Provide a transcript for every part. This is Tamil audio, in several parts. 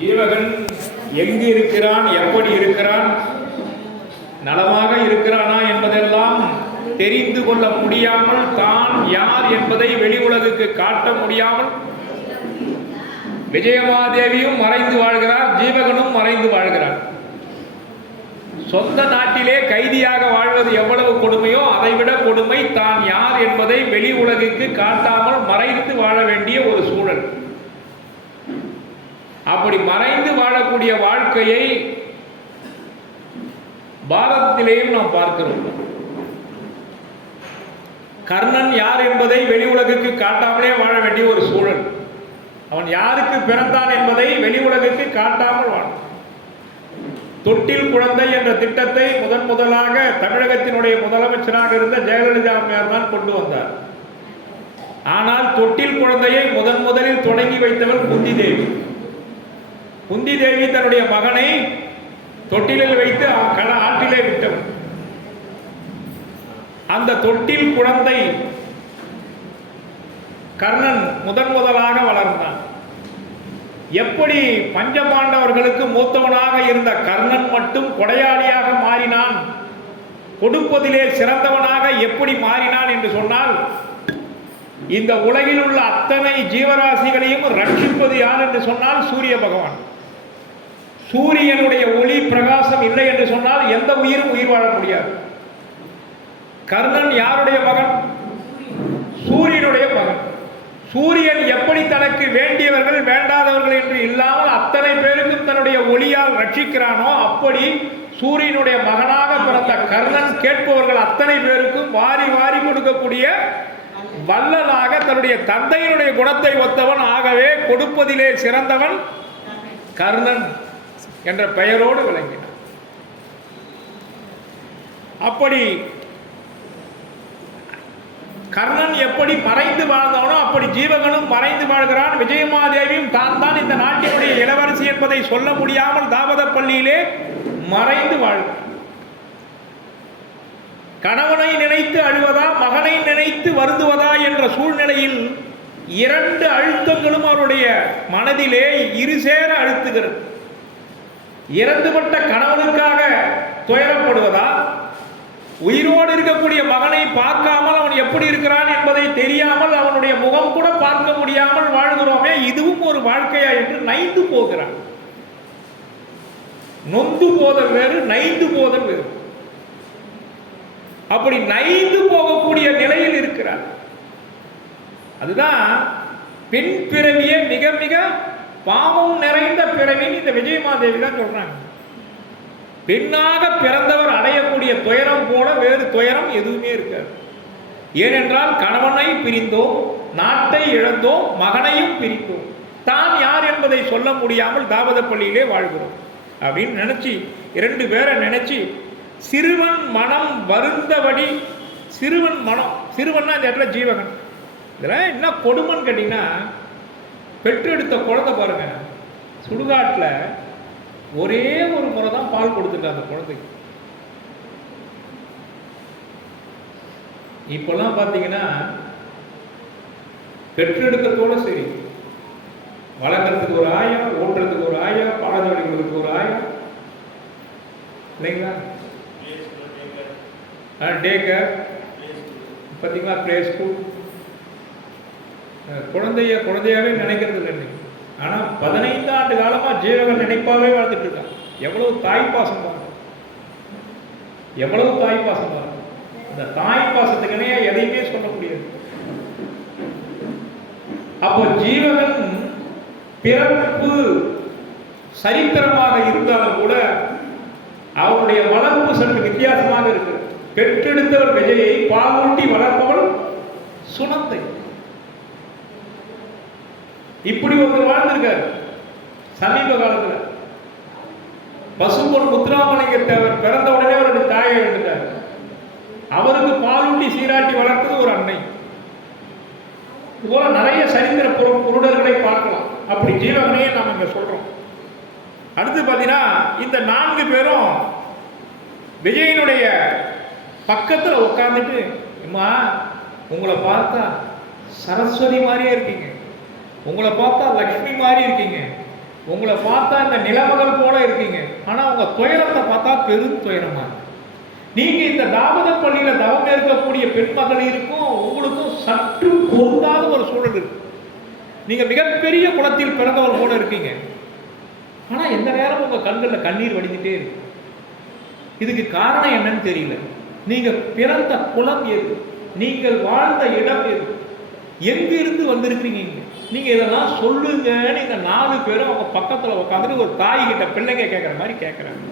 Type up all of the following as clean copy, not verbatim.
ஜீவகன் எங்கு இருக்கிறான், எப்படி இருக்கிறான், நலமாக இருக்கிறானா என்பதெல்லாம் தெரிந்து கொள்ள முடியாமல், தான் யார் என்பதை வெளி உலகுக்கு காட்ட முடியாமல் விஜயமாதேவியும் மறைந்து வாழ்கிறார், ஜீவகனும் மறைந்து வாழ்கிறார். சொந்த நாட்டிலே கைதியாக வாழ்வது எவ்வளவு கொடுமையோ அதைவிட கொடுமை தான் யார் என்பதை வெளி உலகுக்கு காட்டாமல் மறைந்து வாழ வேண்டிய ஒரு சூழல். அப்படி மறைந்து வாழக்கூடிய வாழ்க்கையை பாரதத்திலேயும் நாம் பார்க்கிறோம். கர்ணன் யார் என்பதை வெளி உலகுக்கு காட்டாமலே வாழ வேண்டிய ஒரு சூழல். அவன் யாருக்கு பிறந்தான் என்பதை வெளி உலகுக்கு காட்டாமல் வாழ. தொட்டில் குழந்தை என்ற திட்டத்தை முதலாக தமிழகத்தினுடைய முதலமைச்சராக இருந்த ஜெயலலிதா அம்மையார் தான் கொண்டு வந்தார். ஆனால் தொட்டில் குழந்தையை முதலில் தொடங்கி வைத்தவர் குந்தி தேவி. குந்தி தேவி தன்னுடைய மகனை தொட்டிலில் வைத்து ஆற்றிலே விட்டவர். அந்த தொட்டில் குழந்தை கர்ணன் முதலாக வளர்ந்தான். எப்படி பஞ்சபாண்டவர்களுக்கு மூத்தவனாக இருந்த கர்ணன் மட்டும் கொடையாளியாக மாறினான், கொடுப்பதிலே சிறந்தவனாக எப்படி மாறினான் என்று சொன்னால், இந்த உலகில் உள்ள அத்தனை ஜீவராசிகளையும் ரட்சிப்பது யார் என்று சொன்னால் சூரிய பகவான். சூரியனுடைய ஒளி பிரகாசம் இல்லை என்று சொன்னால் எந்த உயிரும் உயிர் வாழ முடியாது. கர்ணன் யாருடைய மகன்? சூரியனுடைய மகன். சூரியன் எப்படி தனக்கு வேண்டியவர்கள் வேண்டாதவர்கள் என்று இல்லாமல் அத்தனை பேருக்கும் தன்னுடைய ஒளியால் ரட்சிக்கிறானோ, அப்படி சூரியனுடைய மகனாக பிறந்த கர்ணன் கேட்பவர்கள் அத்தனை பேருக்கும் வாரி வாரி கொடுக்கக்கூடிய வள்ளலாக தன்னுடைய தந்தையினுடைய குணத்தை ஒத்தவன். ஆகவே கொடுப்பதிலே சிறந்தவன் கர்ணன் என்ற பெயரோடு விளங்கினான். அப்படி கர்ணன் எப்படி மறைந்து வாழ்ந்தவனோ அப்படி ஜீவகனும் மறைந்து வாழ்கிறான். விஜயமாதேவியும் தான் இந்த நாட்டினுடைய இளவரசி என்பதை சொல்ல முடியாமல் தாவத பள்ளியிலே மறைந்து வாழ்கிறான். கணவனை நினைத்து அழுவதா, மகனை நினைத்து வருந்துவதா என்ற சூழ்நிலையில் இரண்டு அழுத்தங்களும் அவருடைய மனதிலே இருசேர அழுத்துகிறது. இறந்துபட்ட கணவனுக்காக துயரப்படுவதா, உயிரோடு இருக்கக்கூடிய மகனை பார்க்காமல் அவன் எப்படி இருக்கிறான் என்பதை தெரியாமல் அவனுடைய முகம் கூட பார்க்க முடியாமல் வாழ்கிறோமே, இதுவும் ஒரு வாழ்க்கையா என்று நைந்து போகிறான். நொந்து போதல் வேறு, நைந்து போதல் வேறு. அப்படி நைந்து போகக்கூடிய நிலையில் இருக்கிறார். அதுதான் பெண் பிறவியே மிக மிக பாவம் நிறைந்த பிறவின்னு இந்த விஜயமாதேவி தான் சொல்றாங்க. பெண்ணாக பிறந்தவர் அடையக்கூடிய துயரம் போல வேறு துயரம் எதுவுமே இருக்காது. ஏனென்றால் கணவனை பிரிந்தோம், நாட்டை இழந்தோம், மகனையும் பிரிந்தோம், தான் யார் என்பதை சொல்ல முடியாமல் தாவத பள்ளியிலே வாழ்கிறோம் அப்படின்னு நினைச்சு, இரண்டு பேரை நினைச்சு சிறுவன் மனம் வருந்தபடி, சிறுவன் மனம், சிறுவன்னா இந்த இடத்துல ஜீவகன். இதெல்லாம் என்ன கொடுமைன்னு கேட்டீங்கன்னா, பெற்றெடுத்த குழந்தை பாருங்க, சுடுகாட்டில் ஒரே ஒரு முறை தான் பால் கொடுத்துட்டாங்க அந்த குழந்தைக்கு. இப்பெல்லாம் பார்த்தீங்கன்னா பெற்றெடுக்கிறதோட சரி, வளர்க்கறதுக்கு ஒரு ஆயா, ஓட்டுறதுக்கு ஒரு ஆயா, பாடசாலை கொடுக்கறதுக்கு ஒரு ஆயா, இல்லைங்களா? டே கேர் பார்த்தீங்களா, பிளே ஸ்கூல். குழந்தையாவே நினைக்கிறது இல்லை இன்னைக்கு. ஆனால் 15 ஆண்டு காலமாக ஜீவகன் நினைப்பாவே வாழ்ந்துட்டு இருக்கான். எவ்வளவு தாய்ப்பாசம் பாருங்க, எவ்வளவு தாய்ப்பாசம் பாருங்க. அந்த தாய்ப்பாசத்துக்குனே எதையுமே சொல்ல முடியாது. அப்போ ஜீவகன் பிறப்பு சரித்திரமாக இருந்தாலும் கூட அவருடைய வளர்ப்பு சற்று வித்தியாசமாக இருக்கு. பெற்றெடுத்தவர் விஜயை, பாலூட்டி வளர்ப்பவள் சுனந்தை. இப்படி ஒருத்தர் வாழ்ந்திருக்காரு சமீப காலத்தில். பசும்பொன் முத்துராமலிங்க தேவர் பிறந்த உடனே அவருடைய தாயை எழுந்தார். அவருக்கு பாலூட்டி சீராட்டி வளர்த்தது ஒரு அன்னை. இதுபோல நிறைய சரித்திர புருடர்களை பார்க்கலாம். அப்படி ஜீவகனையே நாம் இங்க சொல்றோம். அடுத்து பார்த்தீங்கன்னா இந்த 4 பேரும் விஜயனுடைய பக்கத்தில் உட்கார்ந்துட்டு, அம்மா உங்களை பார்த்தா சரஸ்வதி மாதிரியே இருக்கீங்க, உங்களை பார்த்தா லக்ஷ்மி மாதிரி இருக்கீங்க, உங்களை பார்த்தா இந்த நிலமகள் போல இருக்கீங்க, ஆனா உங்க துயரத்தை பார்த்தா பெரும் துயரமா இருக்கு. நீங்க இந்த தாவத பள்ளியில தவம் இருக்கக்கூடிய பெண் மகளிருக்கும் உங்களுக்கும் சற்று பொருந்தாத ஒரு சூழல் இருக்கு. நீங்க மிகப்பெரிய குலத்தில் பிறந்தவர் போல இருக்கீங்க, ஆனா எந்த நேரம் உங்க கண்கள்ல கண்ணீர் வடிஞ்சிட்டே இருக்கு. இதுக்கு காரணம் என்னன்னு தெரியல. நீங்க பிறந்த குலம் எது, நீங்கள் வாழ்ந்த இடம் எது, எங்கிருந்து வந்திருக்கிறீங்க, நீங்க இதெல்லாம் சொல்லுங்கன்னு இந்த 4 பேரும் அவங்க பக்கத்துல உட்காந்துட்டு ஒரு தாய் கிட்ட பிள்ளைங்க கேட்கிற மாதிரி கேட்கிறாங்க.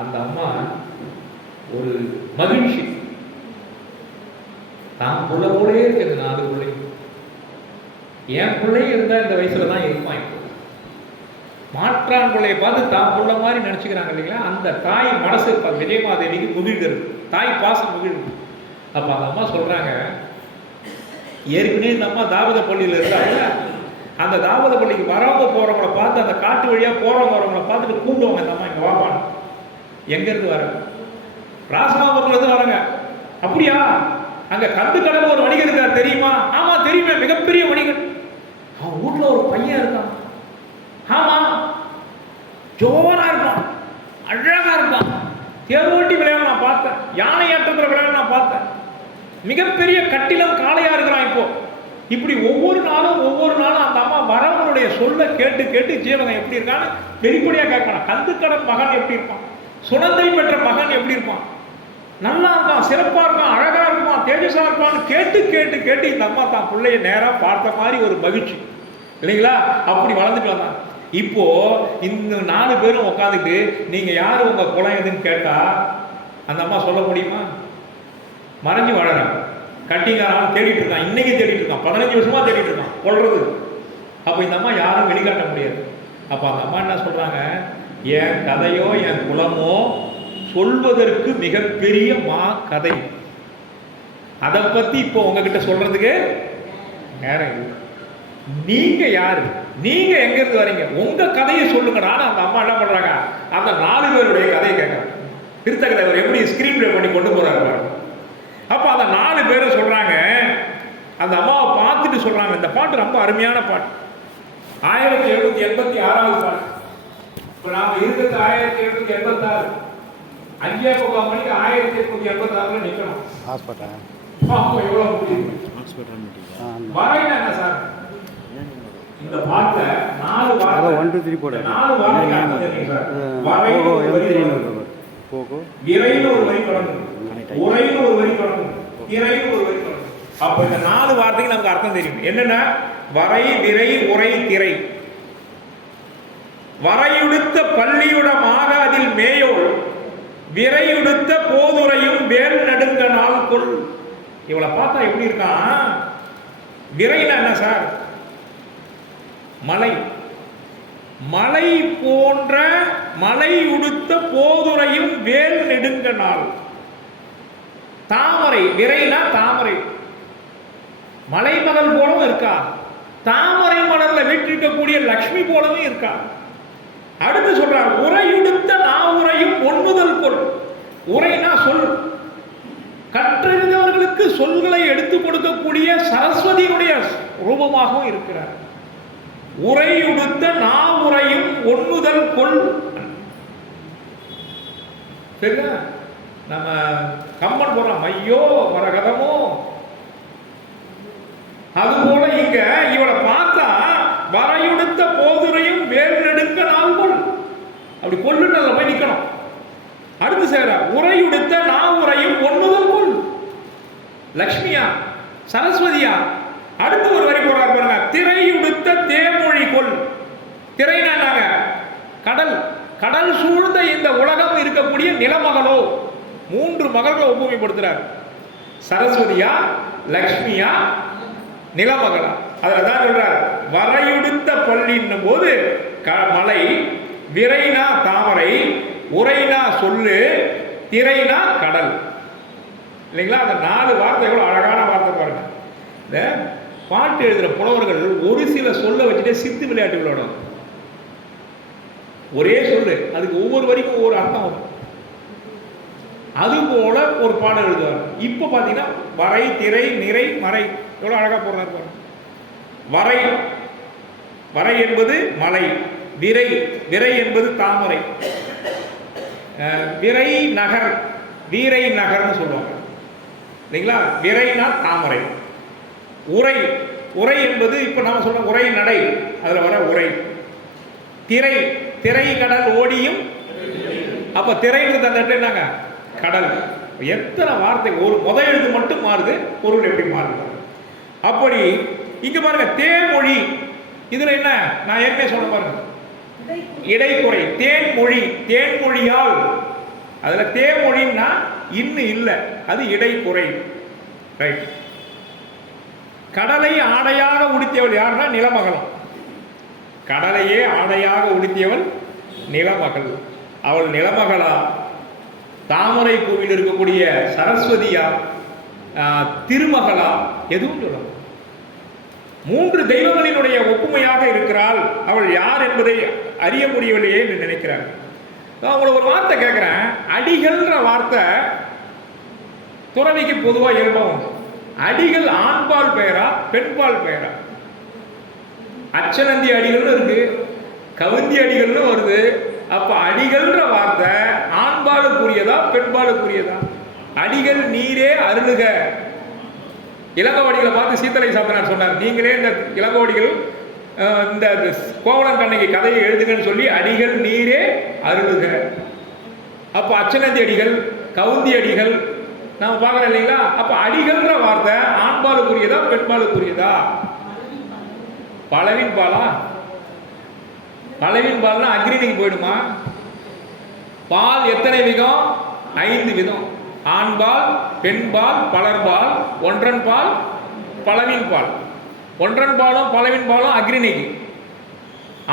அந்த அம்மா ஒரு மகிழ்ச்சி, தான் புள்ள போலே இருக்குது 4 பிள்ளை, என் பிள்ளை இருந்தா இந்த வயசுல தான் இருப்பான். இப்போ மாற்றான் பிள்ளையை பார்த்து தான் புள்ள மாதிரி நினைச்சுக்கிறாங்க இல்லைங்களா? அந்த தாய் மனசு இருப்பாங்க. விஜயமாதேவிக்கு முகிழ்கிறது, தாய் பாசம் முகிழ்வு. அப்ப அந்த அம்மா சொல்றாங்க, ஏற்கனவே இந்த அம்மா தாவத பள்ளியில் இருந்தாங்க. அந்த தாவத பள்ளிக்கு வரவங்க போறவங்களை பார்த்து, அந்த காட்டு வழியா போறவங்க வரவங்களை பார்த்துட்டு கூப்பிடுவாங்க, இந்த அம்மா இங்க வாப்பான். எங்க இருந்து வர? ராசமாபுரத்துல இருந்து வராங்க. அப்படியா? அங்க கந்துக்கடல் ஒரு வணிகர் இருக்கார் தெரியுமா? ஆமா தெரியுமே, மிகப்பெரிய வணிகர். அவன் வீட்டுல ஒரு பையன் இருக்கான். ஆமா, ஜோரா இருப்பான், அழகா இருப்பான், தேரோட்டி விளையாட நான் பார்த்தேன், யானை ஏற்றத்துல விளையாட நான் பார்த்தேன், மிகப்பெரிய கட்டிலம் காளையா இருக்கிறான். இப்போ இப்படி ஒவ்வொரு நாளும் அந்த அம்மா வரவனுடைய சொல்ல கேட்டு கேட்டு ஜீவகம் எப்படி இருக்கான்னு வெளிப்படையா கேட்கணும். கந்துக்கடன் மகன் எப்படி இருப்பான், சுனந்தை பெற்ற மகன் எப்படி இருப்பான், நல்லா இருக்கான், சிறப்பா இருக்கான், அழகா இருப்பான், தேஜஸா இருப்பான்னு கேட்டு கேட்டு கேட்டு இந்த அம்மா தான் பிள்ளைய நேரா பார்த்த மாதிரி ஒரு மகிழ்ச்சி இல்லைங்களா? அப்படி வளர்ந்துட்டு வந்தான். இப்போ இந்த 4 பேரும் உட்காந்துட்டு நீங்க யாரு, உங்க குலம் எதுன்னு கேட்டா அந்த அம்மா சொல்ல முடியுமா? மறைஞ்சு வாழறான், கட்டிங்காரன் தேடிட்டு இருக்கான், இன்னைக்கு தேடிட்டு இருக்கான், 15 வருஷமா தேடிட்டு இருக்கான் கொள்றது. அப்ப இந்த அம்மா யாரும் வெளிக்காட்ட முடியாது. அப்ப அந்த அம்மா என்ன சொல்றாங்க, என் கதையோ என் குலமோ சொல்வதற்கு மிகப்பெரிய கதை, அதை பத்தி இப்போ உங்ககிட்ட சொல்றதுக்கு நேரம் இல்லை. நீங்க யாரு, நீங்க எங்க இருந்து வரீங்க, உங்க கதையை சொல்லுங்கடா. அந்த அம்மா என்ன பண்றாங்க, அந்த 4 பேருடைய கதையை கேட்கறாங்க. திருத்தகதை அவர் எப்படி ஸ்கிரீன் பிளே பண்ணி கொண்டு போறாரு பாருங்க. அப்ப அந்த 4 பேரும் சொல்றாங்க, அந்த அம்மாவை பார்த்துட்டு சொல்றாங்க, இந்த பாட்டு ரொம்ப அருமையான பாட்டு, 1786வது பாட்டு. இப்ப நாம இருக்கிறது 1786, 5:45 மணிக்கு 1886 நிக்கணும். எவ்வளவு முடியும்? வரையில என்ன சார் இந்த பாட்டுல 4 வார்த்தை 1 2 3 போடு. 4 வார்த்தை வரை போகோ விரைன்னு ஒரு வரி தொடங்கும், உரைன்னு ஒரு வரி தொடங்கும், திரைன்னு ஒரு வரி தொடங்கும். அப்ப இந்த 4 வார்த்தைக்கு நமக்கு அர்த்தம் தெரியும். என்னன்னா வரை, விரை, உரை, திரை. வரையுடுத்த பள்ளியுடமாக அதில் மேயோள், விரையுடுத்த போதுரையும் வேல் நடுங்க நாள் கொள். இவளை பார்த்தா எப்படி இருக்கான்? விரைனா என்ன சார்? மலை, மலை போன்ற மலை உடுத்த போதுரையும் வேல் நெடுங்க நாள். தாமரை, விரைனா தாமரை, மலைமகள் போலவும் இருக்கா, தாமரை மலர்ல வீட்டிருக்கக்கூடிய லட்சுமி போலவும் இருக்கா. அடுத்து சொல்றார், உரையுடுத்த நாவுரையும் ஒண்ணுதல் கொள். உரைனா சொல், கற்றறிந்தவர்களுக்கு சொல்களை எடுத்துக் கொடுக்கக்கூடிய சரஸ்வதியுடைய ரூபமாகவும் இருக்கிறார். உரையுடுத்த நாவுரையும் ஒண்ணுதல் கொள். சரிங்களா? நம்ம கம்மன் போறோம், ஐயோ மரகதமோ, அதுபோல இங்க இவளை பார்த்தா வரையுடுத்த போதுரையும் வேல் நெடுங்க நாள் கொள். அப்படி கொள்ளுட்டு அதில் போய் நிக்கணும். அடுத்து சேர உரையுடுத்த நாவுரையும் ஒண்ணுதல் கொள். லக்ஷ்மியா, சரஸ்வதியா? அடுத்து ஒரு வரி போறார் பாருங்க, திரையுடுத்த தேமொழி கொள். திரைனாங்க கடல், கடல் சூழ்ந்த இந்த உலகம் இருக்கக்கூடிய நிலமகளோ. 3 மகள்களை ஒப்புமைப்படுத்துறார். சரஸ்வதியா, லக்ஷ்மியா, நிலமகளா? அதுலதான் சொல்றார், வரையுடுத்த பள்ளின்னும் போது மலை, விரைனா தாமரை, உரைனா சொல்லு, திரைனா கடல். இல்லைங்களா? அந்த 4 வார்த்தைகளும் அழகான வார்த்தை பாருங்க. இந்த பாட்டு எழுதுற புலவர்கள் ஒரு சில சொல்ல வச்சுட்டே சித்து விளையாட்டு விளையாடும். ஒரே சொல்லு, அதுக்கு ஒவ்வொரு வரைக்கும் ஒவ்வொரு அர்த்தம் வரும். அது போல ஒரு பாடல் எழுதுவார். இப்ப பாத்தீங்கன்னா வரை, திரை, நிறை, மறை, எவ்வளவு அழகா போடுறாரு பாருங்க. வரை வரை என்பது மலை, விரை, விரை என்பது தாமரை, விரை நகர், வீரை நகர்னு சொல்லுவாங்க இல்லைங்களா. விரைனா தாமரை. உரை, உரை என்பது இப்போ நாம சொல்ற உரை நடை, அதில் வர உரை. திரை, திரை கடல் ஓடியும், அப்போ திரைங்கிறது அந்த இடத்துல என்னங்க கடல். எத்தனை வார்த்தை, ஒரு எழுத்து மட்டும் மாறுது, பொருள் எப்படி மாறுது. அப்படி இங்க பாருங்க தேன்மொழி, இதுல என்ன நான் ஏற்கனவே சொல்ல பாருங்க இடைக்குறை. தேன்மொழி, தேன்மொழியால், அதுல தேன்மொழின்னா இன்னும் இல்லை, அது இடைக்குறை. ரைட். கடலை ஆடையாக உடுத்தியவள் யாருன்னா நிலமகளும். கடலையே ஆடையாக உடுத்தியவள் நிலமகள். அவள் நிலமகளா, தாமரை பூவில் இருக்கக்கூடிய சரஸ்வதியா, திருமகளா, எதுவும் சொல்ல. 3 தெய்வங்களினுடைய ஒப்புமையாக இருக்கிறாள். அவள் யார் என்பதை அறிய முடியவில்லையே என்று நினைக்கிறார். நான் உங்களை ஒரு வார்த்தை கேட்கிறேன். அடிகள்ன்ற வார்த்தை துறவிக்கு பொதுவாக இயல்பாக உண்டு. அடிகள் ஆண்பால் பெயரா பெண்பால் பெயரா? அச்சனந்தி அடிகள்னு இருக்கு, கவுந்தி அடிகள்னு வருது. அப்ப அடிகள்ன்ற வார்த்தை ஆண்பாலுக்குரியதா பெண்பாலுக்குரியதா? அடிகள் நீரே அருளுக. இளங்கோவடிகளை பார்த்து சீத்தலை சாப்பிட்டார் சொன்னார், நீங்களே இந்த இளங்கோவடிகள் இந்த கோவலன் கண்ணகி கதையை எழுதுங்கன்னு சொல்லி அடிகள் நீரே அருளுக. அப்போ அச்சனந்தி அடிகள், கவுந்தி அடிகள் நாம பார்க்கறோம் இல்லைங்களா. அப்ப அடிகள்ன்ற வார்த்தை ஆண்பாலுக்குரியதா பெண்பாலுக்குரியதா? பலவின் பாலா? பலவின் பால்னா அக்னிக்கு போயிடுமா? பால் எத்தனை விதம்? 5 விதம். ஆண்பால், பெண்பால், பலர்பால், ஒன்றன் பால், பலவின் பால். ஒன்றன் பாலும் பலவின் பாலும் அக்னிக்கு.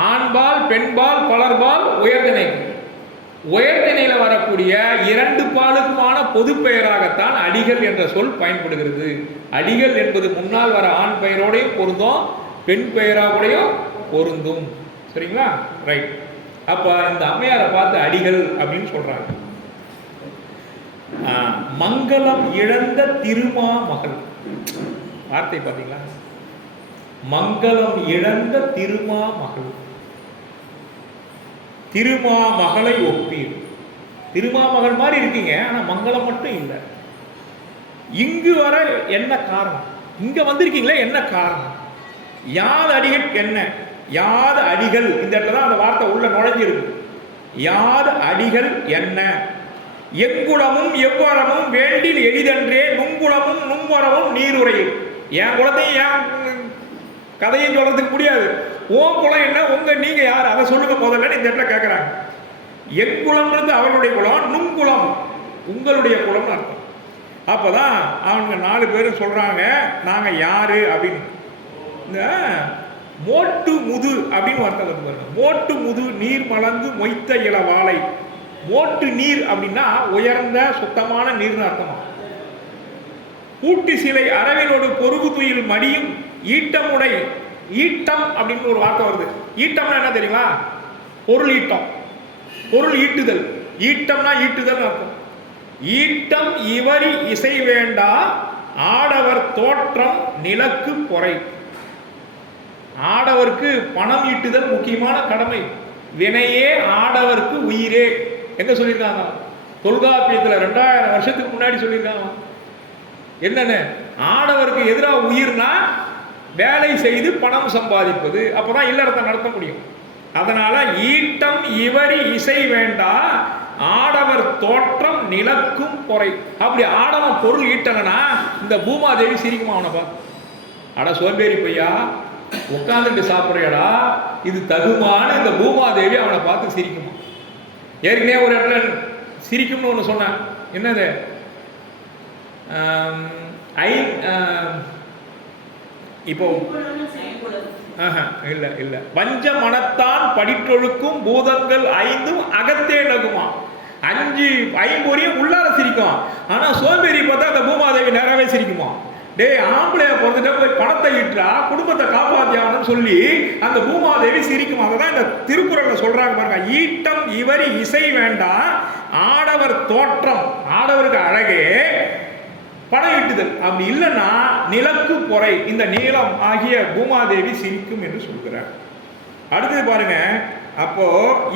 ஆண்பால், பெண்பால், பலர்பால் உயர்திணைக்கு. உயர்திணையில வரக்கூடிய 2 பாலுக்குமான பொது பெயராகத்தான் அடிகள் என்ற சொல் பயன்படுகிறது. அடிகள் என்பது முன்னால் வர ஆண் பெயரோடையும் பொருந்தும், பெண் பெயராகூடையும் பொருந்தும். சரிங்களா? ரைட். அப்ப இந்த அம்மையாரை பார்த்து அடிகள் அப்படின்னு சொல்றாங்க. மங்களம் இழந்த திருமாமகள், வார்த்தை பார்த்தீங்களா? மங்களம் இழந்த திருமாமகள். திருமாமகளை ஒப்பீர். திருமாமகள் மாதிரி இருக்கீங்க, ஆனா மங்களம் மட்டும் இல்லை. இங்கு வர என்ன காரணம்? இங்க வந்திருக்கீங்களே என்ன காரணம்? யாது அடிகள் என்ன? யாது அடிகள், இந்த இடத்துல தான் அந்த வார்த்தை உள்ள நுழைஞ்சிருக்கு. யாது அடிகள் என்ன? எங்குளமும் எவ்வரமும் வேண்டில் எளிதன்றே, நுங்குளமும் நும்பரமும் நீருரையில். என் குலத்தையும் என் கதையும் சொல்றதுக்கு முடியாது. உன் குலம் என்ன, நீங்க யார், அதை சொல்லுங்க முதல்ல இந்த இடத்துல கேட்கிறாங்க. எங்குளம்ன்றது அவர்களுடைய குலம், நுங்குளம் உங்களுடைய குலம்னு அர்த்தம். அப்பதான் அவங்க 4 பேரும் சொல்றாங்க நாங்க யாரு அப்படின்னு. இந்த மோட்டு முது அப்படின்னு வார்த்தை வந்து பாருங்க. மோட்டு முது நீர் மலர்ந்து மொய்த்த இளவாலை. மோட்டு நீர் அப்படின்னா உயர்ந்த சுத்தமான நீர்னு அர்த்தமா. கூட்டி சிலை அரவினோடு பொருகு துயில் மடியும் ஈட்டமுடை. ஈட்டம் அப்படின்னு ஒரு வார்த்தை வருது. ஈட்டம்னா என்ன தெரியுமா? பொருள் ஈட்டம், பொருள் ஈட்டுதல். ஈட்டம்னா ஈட்டுதல் அர்த்தம். ஈட்டம் இவரி இசை வேண்டா ஆடவர் தோற்றம் நிலக்கு பொறை. ஆடவருக்கு பணம் ஈட்டுதல் முக்கியமான கடமை. வினையே ஆடவருக்கு உயிரே. எங்க சொல்லியிருக்காங்க? தொல்காப்பியத்தில் 2000 வருஷத்துக்கு முன்னாடி சொல்லியிருக்காங்க. என்னன்னு? ஆடவருக்கு எதிராக உயிர்னா வேலை செய்து பணம் சம்பாதிப்பது, அப்பதான் இல்லறத்தை நடத்த முடியும். அதனால ஈட்டம் இவரி இசை வேண்டா ஆடவர் தோற்றம் நிலக்கும் பொறை. அப்படி ஆடவன் பொருள் ஈட்டலனா இந்த பூமாதேவி சிரிக்குமா அவனை பார்த்து? அட சோம்பேறி பையா, உட்காந்துட்டு சாப்பிட்றியடா, இது தகுமான இந்த பூமாதேவி அவனை பார்த்து சிரிக்குமா? ஏற்கனவே ஒரு இடத்துல சிரிக்கும்னு ஒன்று சொன்னேன். என்னது? இப்போ இல்லை இல்லை, வஞ்ச மனத்தான் படிற்றொழுக்கும் பூதங்கள் 5 அகத்தே நகுமா. 5 ஐம்பொறியும் உள்ளார சிரிக்கும். ஆனா சோம்பேறி பார்த்தா அந்த பூமாதேவி நேராவே சிரிக்குமா? டே ஆம்பளைய பிறந்துட்டா போய் பணத்தை ஈட்டா குடும்பத்தை காப்பாத்தியாகணும்னு சொல்லி அந்த பூமாதேவி சிரிக்கும். அததான் இந்த திருக்குறள்ல சொல்றாங்க பாருங்க. ஈட்டம் இவரி இசை வேண்டாம் ஆடவர் தோற்றம். ஆடவருக்கு அழகே பணம் ஈட்டுதல். அப்படி இல்லைன்னா நிலக்கு பொறை, இந்த நீளம் ஆகிய பூமாதேவி சிரிக்கும் என்று சொல்கிறார். அடுத்தது பாருங்க, அப்போ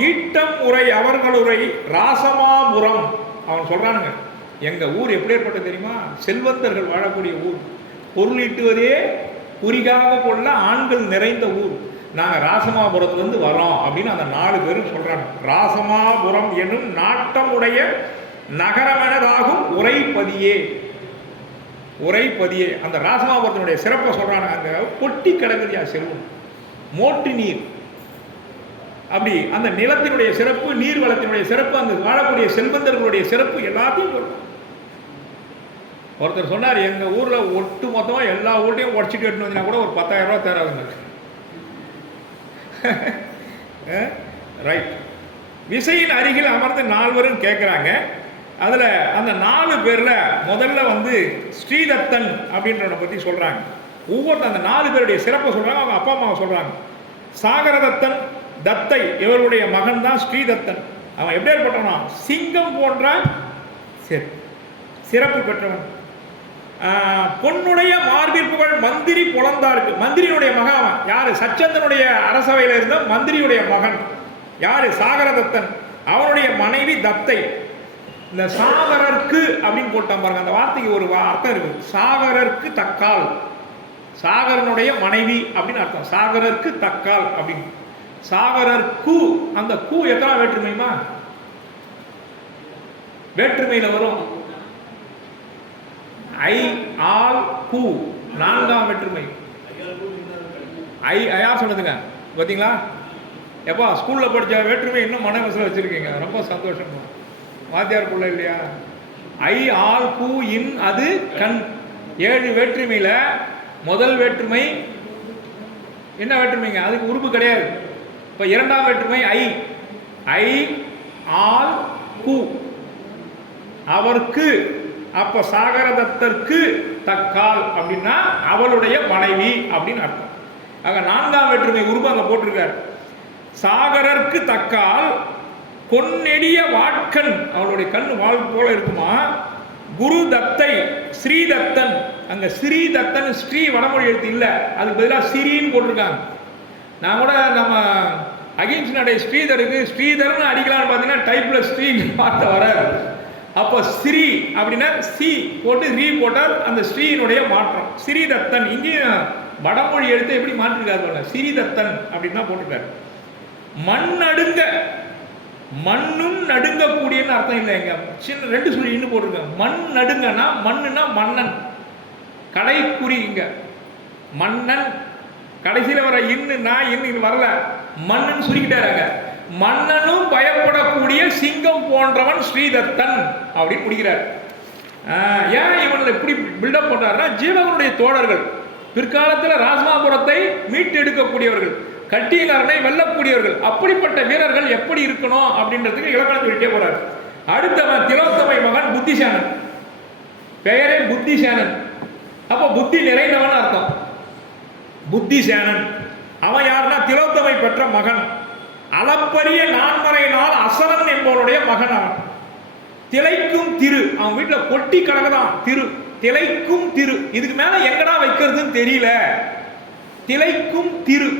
ஈட்டம் உரை அவர்களுரை ராசமாபுரம். அவன் சொல்றானுங்க, எங்க ஊர் எப்படி ஏற்பட்டது தெரியுமா? செல்வந்தர்கள் வாழக்கூடிய ஊர், பொருள் ஈட்டுவதே குறிகாக கொள்ள ஆண்கள் நிறைந்த ஊர். நாங்கள் ராசமாபுரத்துலேருந்து வரோம் அப்படின்னு அந்த 4 பேரும் சொல்றாங்க. ராசமாபுரம் என்னும் நாட்டமுடைய நகரமெனதாகும் உரைப்பதியே. உரைப்பதியே அந்த ராசமாபுரத்தினுடைய சிறப்பை சொல்றாங்க. அங்க கொட்டி கிடக்குதியா செல்வம், மோட்டு நீர். அப்படி அந்த நிலத்தினுடைய சிறப்பு, நீர் வளத்தினுடைய சிறப்பு, அங்கு வாழக்கூடிய செல்வந்தர்களுடைய சிறப்பு எல்லாத்தையும் சொல்லும். ஒருத்தர் சொன்னார், எங்க ஊர்ல ஒட்டு மொத்தமா எல்லா ஊர்லையும் உடச்சிட்டு எடுத்து வந்தீங்கன்னா கூட ஒரு 10,000 ரூபாய் தராதுங்க. ரைட். விசையின் அருகில் அமர்ந்து 4 கேட்குறாங்க. அதில் அந்த 4 பேரில் முதல்ல வந்து ஸ்ரீதத்தன் அப்படின்றவனை பற்றி சொல்கிறாங்க. ஒவ்வொரு அந்த 4 பேருடைய சிறப்பை சொல்கிறாங்க, அவங்க அப்பா அம்மாவை சொல்கிறாங்க. சாகரதத்தன் தத்தை இவருடைய மகன் தான் ஸ்ரீதத்தன். அவன் எப்படி ஏற்பட்டவனா? சிங்கம் போன்ற சிறப்பு பெற்றவன். பொன்னுடைய மார்பிற்புகள் மந்திரி புலந்தாருக்கு. மந்திரியுடைய மகன் அவன். யாரு? சச்சந்தனுடைய அரசவையில் இருந்த மந்திரியுடைய மகன் யாரு? சாகரதத்தன். அவனுடைய மனைவி தத்தை. இந்த சாகரர்க்கு அப்படின்னு போட்டான் பாருங்க, அந்த வார்த்தைக்கு ஒரு அர்த்தம் இருக்கு. சாகரர்க்கு தக்கால், சாகரனுடைய மனைவி அப்படின்னு அர்த்தம். சாகரர்க்கு தக்கால் அப்படின்னு. சாகரர்க்கு அந்த கூ எத்தனை வேற்றுமைமா? வேற்றுமையில வரும். ஐ ஆல் கூ 4ஆம் வேற்றுமை. யார் சொன்னதுங்க பார்த்தீங்களா? எப்பா ஸ்கூல்ல படிச்ச வேற்றுமை இன்னும் மனவசல வச்சிருக்கீங்க, ரொம்ப சந்தோஷம். வாத்தியார் பிள்ளை இல்லையா? ஐ ஆல் கூ இன் அது கண். 7 வேற்றுமையில முதல் வேற்றுமை என்ன வேற்றுமைங்க? அதுக்கு உறுப்பு கிடையாது. இப்போ 2ஆம் வேற்றுமை ஐ. ஐ ஆல் கூ அவருக்கு. அப்ப சாகரதத்தற்கு தக்கால் அப்படின்னா அவளுடைய மனைவி அப்படின்னு அர்த்தம். ஆக 4ஆம் வேற்றுமை உருவம் அங்க போட்டிருக்காரு. சாகரர்க்கு தக்கால் பொன்னெடிய வாட்கண், அவளுடைய கண் வாழ் போல இருக்குமா. குரு தத்தை ஸ்ரீதத்தன். அங்க ஸ்ரீதத்தன் ஸ்ரீ வடமொழி எழுத்து இல்லை, அதுக்கு பதிலாக சிறின்னு போட்டிருக்காங்க. நான் கூட நம்ம அகிம்சை நடை ஸ்ரீதருக்கு ஸ்ரீதர்னு அடிக்கலாம்னு பார்த்தீங்கன்னா டைப்ல ஸ்ரீ வார்த்தை வராது. அப்போ ஸ்ரீ அப்படின்னா சி போட்டு ரீ போட்டால் அந்த ஸ்ரீனுடைய மாற்றம். ஸ்ரீதத்தன் இங்கேயும் வடமொழி எழுத்து எப்படி மாற்றிருக்காரு? ஸ்ரீதத்தன் அப்படின்னு தான் போட்டிருக்காரு. மண் நடுங்க, மண்ணும் நடுங்கக்கூடியன்னு அர்த்தம் இல்லைங்க. சின்ன 2 சொல்லி இன்னும் போட்டிருக்காங்க. மண் நடுங்கன்னா மண்ணுன்னா மன்னன், கடைக்குறி. இங்க மன்னன் கடைசியில் வர இன்னுன்னா இன்னும் வரல, மண்ணுன்னு சுருக்கிட்டாருங்க. மன்னனும் பயப்படக்கூடிய சிங்கம் போன்றவன் ஸ்ரீதத்தன் அப்படின்னு பிடிக்கிறார். ஏன் இவன் இப்படி பில்டப் பண்றாருன்னா, ஜீவகனுடைய தோழர்கள் பிற்காலத்தில் ராசமாபுரத்தை மீட்டெடுக்கக்கூடியவர்கள், கட்டியக்காரனை வெல்லக்கூடியவர்கள். அப்படிப்பட்ட வீரர்கள் எப்படி இருக்கணும் அப்படின்றதுக்கு இலக்கணம் சொல்லிட்டே போறாரு. அடுத்தவன் திலோத்தமை மகன் புத்திசேனன். பெயரே புத்திசேனன். அப்போ புத்தி நிறைந்தவன் அர்த்தம். புத்திசேனன் அவன் யாருன்னா திலோத்தமை பெற்ற மகன். அளப்பரிய நான்மறை நாள் அசரன் என்பவனுடைய மகன் அவன். திளைக்கும் திரு, அவன் வீட்டில் கொட்டி கிடக்குதான் திரு. திளைக்கும் திரு, இதுக்கு மேல எங்கடா வைக்கிறதுன்னு தெரியல. திளைக்கும் திரு,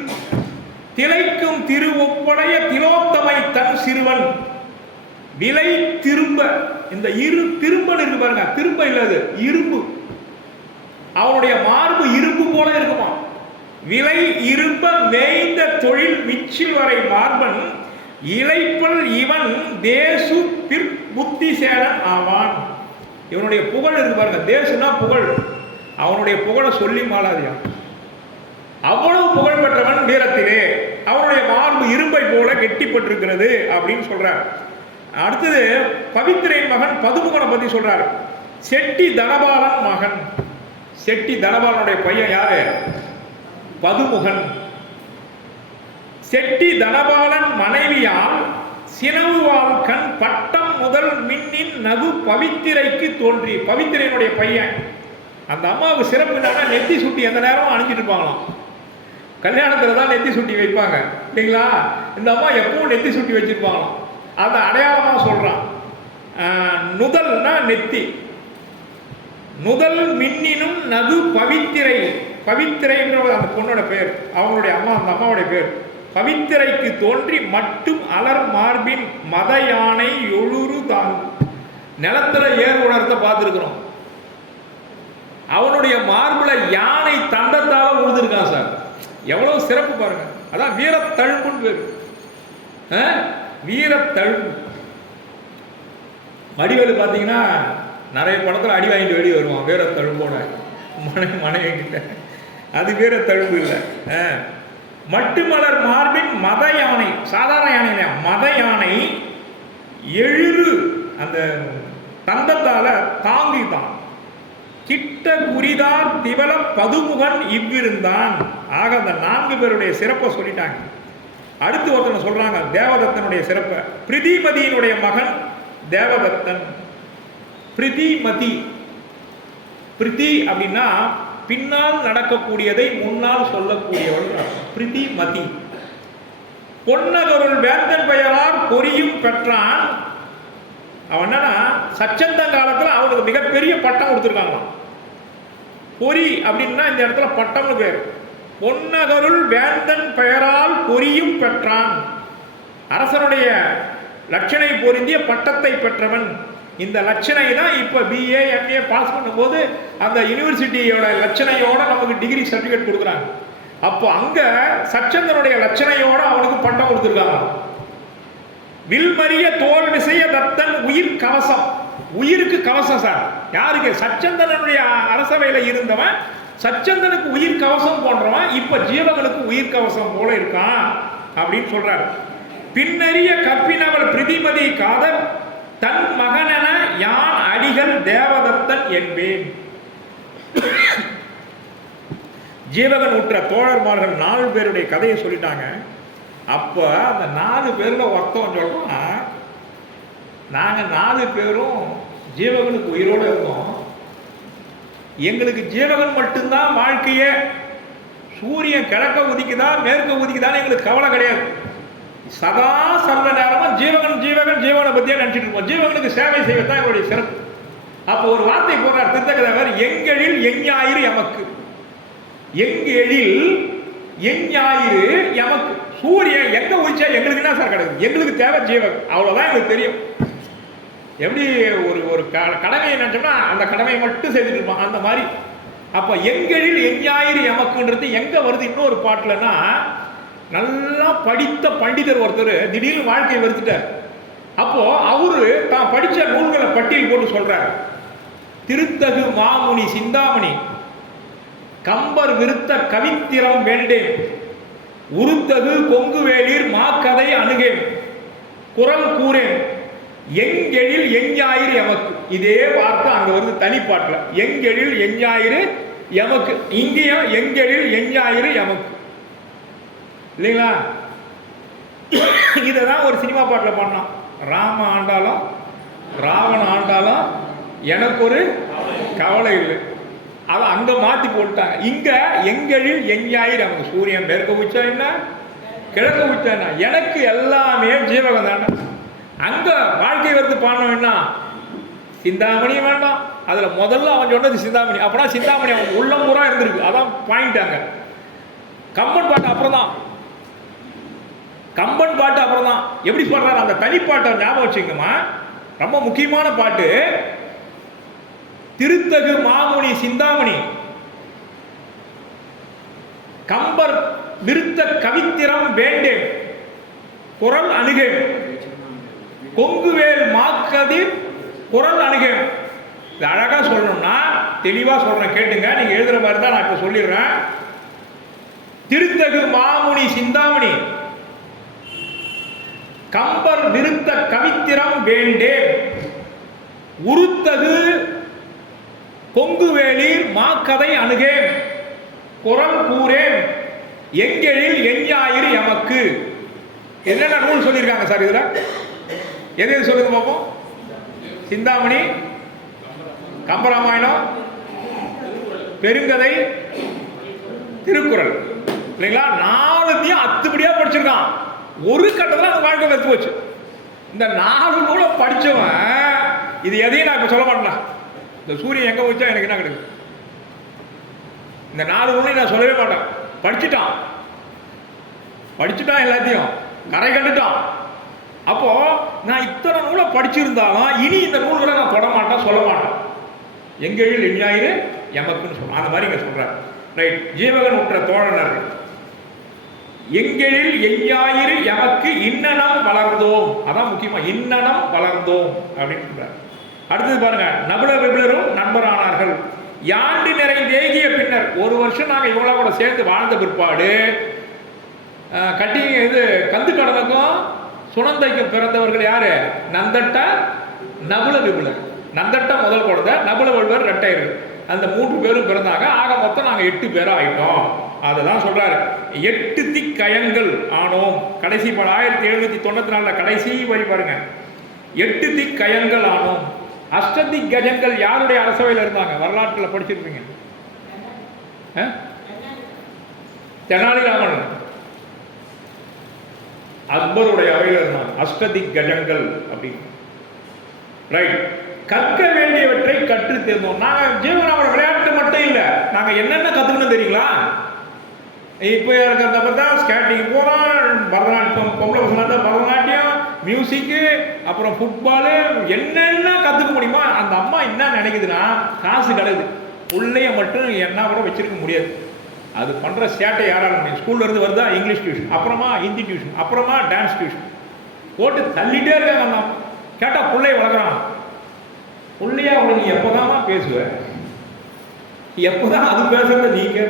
திளைக்கும் திரு ஒப்படைய திலோத்தமை தன் சிறுவன். விலை திரும்ப, இந்த இரு திரும்பன்னு இருக்கு பாருங்க, திரும்ப இல்லாது இரும்பு. அவனுடைய மார்பு இரும்பு போல இருக்குமா. விலை இரும்ப மேய்ந்த தொழில் மிச்சில் வரை மார்பன் இளைப்பல் இவன் தேசு புத்திசேனன் ஆவான். இவனுடைய புகழ் இருக்கு பாருங்க, தேசுனா புகழ். அவனுடைய புகழை சொல்லி மாளாதியா. அவ்வளவு புகழ் பெற்றவன் வீரத்திலே. அவனுடைய மார்பு இரும்பை போல கெட்டிப்பட்டிருக்கிறது அப்படின்னு சொல்றார். அடுத்தது பவித்திரையின் மகன் பதுமுகனை பத்தி சொல்றாரு. செட்டி தனபாலன் மகன். செட்டி தனபாலனுடைய பையன் யாரு? பதுமுகன். செட்டி தனபாலன் மனைவியால் சினவுவால் கண் பட்டம் முதல் மின்னின் நகு பவித்திரைக்கு தோன்றி. பவித்திரையினுடைய பையன். அந்த அம்மாவுக்கு சிறப்பு என்னன்னா, நெத்தி சுட்டி எந்த நேரமும் அணிஞ்சிட்டு இருப்பாங்களாம். கல்யாணத்துல தான் நெத்தி சுட்டி வைப்பாங்க இல்லைங்களா? இந்த அம்மா எப்பவும் நெத்தி சுட்டி வச்சிருப்பாங்களாம். அதை அடையாளமா சொல்றான். நுதல்னா நெத்தி. நுதல் மின்னினும் நகு பவித்திரை. பவித்திரை என்ற அந்த பொண்ணோட பேர், அவங்களுடைய அம்மா, அந்த அம்மாவுடைய பேர். பவித்திரைக்கு தோன்றி மட்டும் அலர் மார்பின் மத யானை எழுறு தான். நிலத்துல ஏர் உணர்த்த பார்த்துருக்கிறோம். அவனுடைய மார்புல யானை தண்டத்தால உழுதுருக்கான் சார். எவ்வளவு சிறப்பு பாருங்க. அதான் வீரத்தழும்புன்னு பேரு. வீரத்தழும்பு. வடிவேலு பார்த்தீங்கன்னா நிறைய படத்தில் அடி வாங்கிட்டு வெளியே வருவான் வீரத்தழும்போட மனைவிக்கிட்ட. அது வீரத்தழும்பு இல்லை. மட்டுமலர் மார்பின் மத யானை, சாதாரண யானை, மத யானை எழுறு அந்த தந்தத்தால தாங்கிதான். கிட்ட குறிதார் திவல பதுமுகன் இவ்விருந்தான். ஆக அந்த 4 பேருடைய சிறப்பை சொல்லிட்டாங்க. அடுத்து ஒருத்தனை சொல்றாங்க தேவதத்தனுடைய சிறப்பை. பிரிதிமதியினுடைய மகன் தேவதத்தன். பிரிதிமதி, பிரிதி அப்படின்னா பின்னால் நடக்கக்கூடியதை முன்னால் சொல்லக்கூடியவள். பிரிதிமதி. பொன்னகருள் வேந்தன் பெயரால் பொறியும் பெற்றான். அவன் என்னன்னா சச்சந்தன் காலத்தில் அவனுக்கு மிகப்பெரிய பட்டம் கொடுத்துருக்காங்களாம். பொறி அப்படின்னா இந்த இடத்துல பட்டம்னு பேர். பொன்னகருள் வேந்தன் பெயரால் பொறியும் பெற்றான். அரசனுடைய லட்சணை பொருந்திய பட்டத்தை பெற்றவன். இந்த லட்சணை தான் இப்போ BA MA பாஸ் பண்ணும்போது அந்த யூனிவர்சிட்டியோட லட்சணையோட நமக்கு டிகிரி சர்டிஃபிகேட் கொடுக்குறாங்க. அப்போ அங்க சச்சந்தனுடைய லட்சணையோட அவனுக்கு பட்டம் கொடுத்துருக்காங்க. வில்மறிய தோல் விசைய தத்தன் உயிர் கவசம். உயிருக்கு கவசம் சார். யாருக்கு? சச்சந்தனுடைய அரசவையில் இருந்தவன் சச்சந்தனுக்கு உயிர் கவசம் போன்றவன் இப்ப ஜீவகனுக்கு உயிர் கவசம் போல இருக்கான் அப்படின்னு சொல்றாரு. பின்னறிய கற்பினவள் பிரிதிமதி காதர் தன் மகனென யான் அடிகள் தேவதத்தன் என்பேன். ஜீவகன் உற்ற தோழர்மார்கள் 4 பேருடைய கதையை சொல்லிட்டாங்க. அப்ப அந்த 4 பேர்ல ஒருத்தவன் சொல்றான், நாங்க 4 பேரும் ஜீவகனுக்கு உயிரோடு இருந்தோம். எங்களுக்கு ஜீவகன் மட்டும்தான் வாழ்க்கையே. சூரியன் கிழக்க உதிக்குதா மேற்க உதிக்குதான்னு எங்களுக்கு கவலை கிடையாது. சதா சர்வ நேரமும் ஜீவகன் ஜீவகன் ஜீவனை பத்தியே நினைச்சிட்டு இருப்போம். ஜீவகனுக்கு சேவை செய்வதுதான் எங்களுடைய சிறப்பு. அப்போ ஒரு வார்த்தை போடுறார் திருத்தக்கதவர், எங்களில் எஞ்ஞாயிறு எமக்கு. எங்களில் எஞ்ஞாயிறு எமக்கு. சூரியன் எங்க உதிச்சா எங்களுக்கு என்ன சார் கிடையாது? எங்களுக்கு தேவை ஜீவகன், அவ்வளவுதான் எங்களுக்கு தெரியும். எப்படி ஒரு கடமையை நினைச்சோம்னா அந்த கடமையை மட்டும் செய்துட்டு இருப்பான் அந்த மாதிரி. அப்ப எங்களில் எஞ்ஞாயிறு எமக்குன்றது எங்க வருது? இன்னொரு பாட்டுலன்னா, நல்லா படித்த பண்டிதர் ஒருத்தர் திடீர்னு வாழ்க்கையை வெறுத்துட்டார். அப்போ அவரு தான் படிச்ச நூல்களை பட்டியல் போட்டு சொல்றார். திருத்தகு மாமுனி சிந்தாமணி, கம்பர் விருத்த கவித்திரம் வேண்டேன், உருத்தகு கொங்குவேளிர் மாக்கதை அணுகேன், குரல் கூறேன், எங்கெழில் எஞ்ஞாயிறு எமக்கு. இதே வார்த்தை அங்க வருது தனிப்பாட்டுல. எங்கெழில் எஞ்ஞாயிறு எமக்கு. இங்கேயும் எங்கெழில் எஞ்ஞாயிறு எமக்கு இல்லைங்களா? இததான் ஒரு சினிமா பாட்டில் பண்ணோம். ராம ஆண்டாலும் ராவண ஆண்டாலும் எனக்கு ஒரு கவலை இல்லை. அதை அங்க மாத்தி போட்டாங்க. இங்க எங்கெழில் எஞ்ஞாயிறு எமக்கு. சூரியன் மேற்க உச்சா என்ன கிழக்க உச்சா என்ன, எனக்கு எல்லாமே ஜீவகம் தானே. அங்க வாழ்க்கை வருது பாடணும்னா சிந்தாமணி வேண்டாம். அதுல முதல்ல அவன் சொன்னது சிந்தாமணி. அப்படின்னா சிந்தாமணி அவன் உள்ளம் பூரா இருந்திருக்கு. அதான் பாயிண்ட். அங்க கம்பன் பாட்டு அப்புறம் தான். கம்பன் பாட்டு அப்புறம் தான். எப்படி சொல்றாரு அந்த தனிப்பாட்டை ஞாபகம் வச்சுக்கோமா. ரொம்ப முக்கியமான பாட்டு. திருத்தகு மாமுனி சிந்தாமணி, கம்பர் விருத்த கவித்திரம் வேண்டேன், குரல் அணுகேன், கொங்குவேல் மாக்கதிர் குரல் அணுகேன். இது அழகா சொல்லணும்னா தெளிவா சொல்றேன், கேட்டுங்க. நீங்க எழுதுற மாதிரி தான் நான் இப்ப சொல்லிடுறேன். திருத்தகு மாமுனி சிந்தாமணி, கம்பர் விருத்த கவித்திரம் வேண்டேன், உருத்தகு கொங்குவேளிர் மாக்கதை அணுகேன், குரல் கூறேன், எங்கெழில் எஞ்ஞாயிறு எமக்கு. என்னென்ன நூல் சொல்லியிருக்காங்க சார் இதுல? எது எது சொல்லுங்க பார்ப்போம். சிந்தாமணி, கம்பராமாயணம், பெருங்கதை, திருக்குறள் இல்லைங்களா? 4த்தையும் அத்துப்படியா படிச்சிருக்கான். ஒரு கட்டத்தில் அந்த வாழ்க்கை வெத்து போச்சு. இந்த 4 நூலை படிச்சவன் இது எதையும் நான் இப்ப சொல்ல மாட்டேன். இந்த சூரியன் எங்க வச்சா எனக்கு என்ன கிடைக்கும்? இந்த 4 நூலையும் நான் சொல்லவே மாட்டேன். படிச்சுட்டான். படிச்சுட்டான், எல்லாத்தையும் கரை கண்டுட்டான். அப்போ நான் இத்தனை நூலை படிச்சிருந்தாலும் இனி இந்த நூல்களை நான் தொட மாட்டேன், சொல்ல மாட்டேன். எங்கெழில் எஞ்ஞாயிறு எமக்குன்னு சொல்றேன். அந்த மாதிரி இங்க சொல்றாரு. ரைட். ஜீவகன் உற்ற தோழனர் எங்கெழில் எஞ்ஞாயிறு எமக்கு இன்னனம் வளர்ந்தோம். அதான் முக்கியமா, இன்னனம் வளர்ந்தோம் அப்படின்னு சொல்றாரு. அடுத்தது பாருங்க, நபுல விபுலரும் நண்பரானார்கள். யாண்டு நிறை தேகிய பின்னர், ஒரு வருஷம் நாங்கள் இவ்வளோ கூட சேர்ந்து வாழ்ந்த பிற்பாடு கட்டி இது கந்து கடனுக்கும் சுனந்தைக்கும் பிறந்தவர்கள் யாரு? நந்தட்ட நபுல விபுலர். நந்தட்ட முதல் குழந்தை, நபுல விபுலர் இரட்டையர்கள். அந்த 3 பேரும் பிறந்தாங்க. ஆக மொத்தம் நாங்கள் 8 பேரா ஆயிட்டோம். அதுதான் சொல்றாரு. 8 திக்கயங்கள் ஆனோம். கடைசி 1794 கடைசி வரி பாருங்க. 8 திக்கயங்கள் ஆனோம். அஷ்டதிக் கஜங்கள் யாருடைய அரசவையில் இருந்தாங்க? வரலாற்றில் படிச்சிருப்பீங்க. தெனாலிராமன் அக்பருடைய அவையில் இருந்தாங்க. அஷ்டதிக் கஜங்கள் அப்படின்னு. ரைட். கற்க வேண்டியவற்றை கற்று தேர்ந்தோம். நாங்கள் ஜீவனோட விளையாட்டு மட்டும் இல்லை, நாங்கள் என்னென்ன கற்றுக்கணும் தெரியுங்களா? இப்போ இருக்கிறத தான் ஸ்கேட்டிங் போகிறோம், பரதநாட்டியம், பொம்பளை பசங்க பரதநாட்டியம், மியூசிக்கு, அப்புறம் ஃபுட்பாலு, என்னென்ன கற்றுக்க முடியுமா? அந்த அம்மா என்ன நினைக்குதுன்னா, காசு கிடையாது, பிள்ளைய மட்டும் என்ன கூட வச்சிருக்க முடியாது. அது பண்ணுற சேட்டை யாரால முடியும்? ஸ்கூல்ல இருந்து வருதா இங்கிலீஷ் டியூஷன், அப்புறமா ஹிந்தி டியூஷன், அப்புறமா டான்ஸ் டியூஷன் போட்டு தள்ளிட்டே இருக்காங்க. அந்த அம்மா கேட்டால் பிள்ளைய வளர்க்குறான். பிள்ளையா அவளை நீ எப்போதாமா பேசுவ? எப்போதான் அது பேசுறத நீங்க?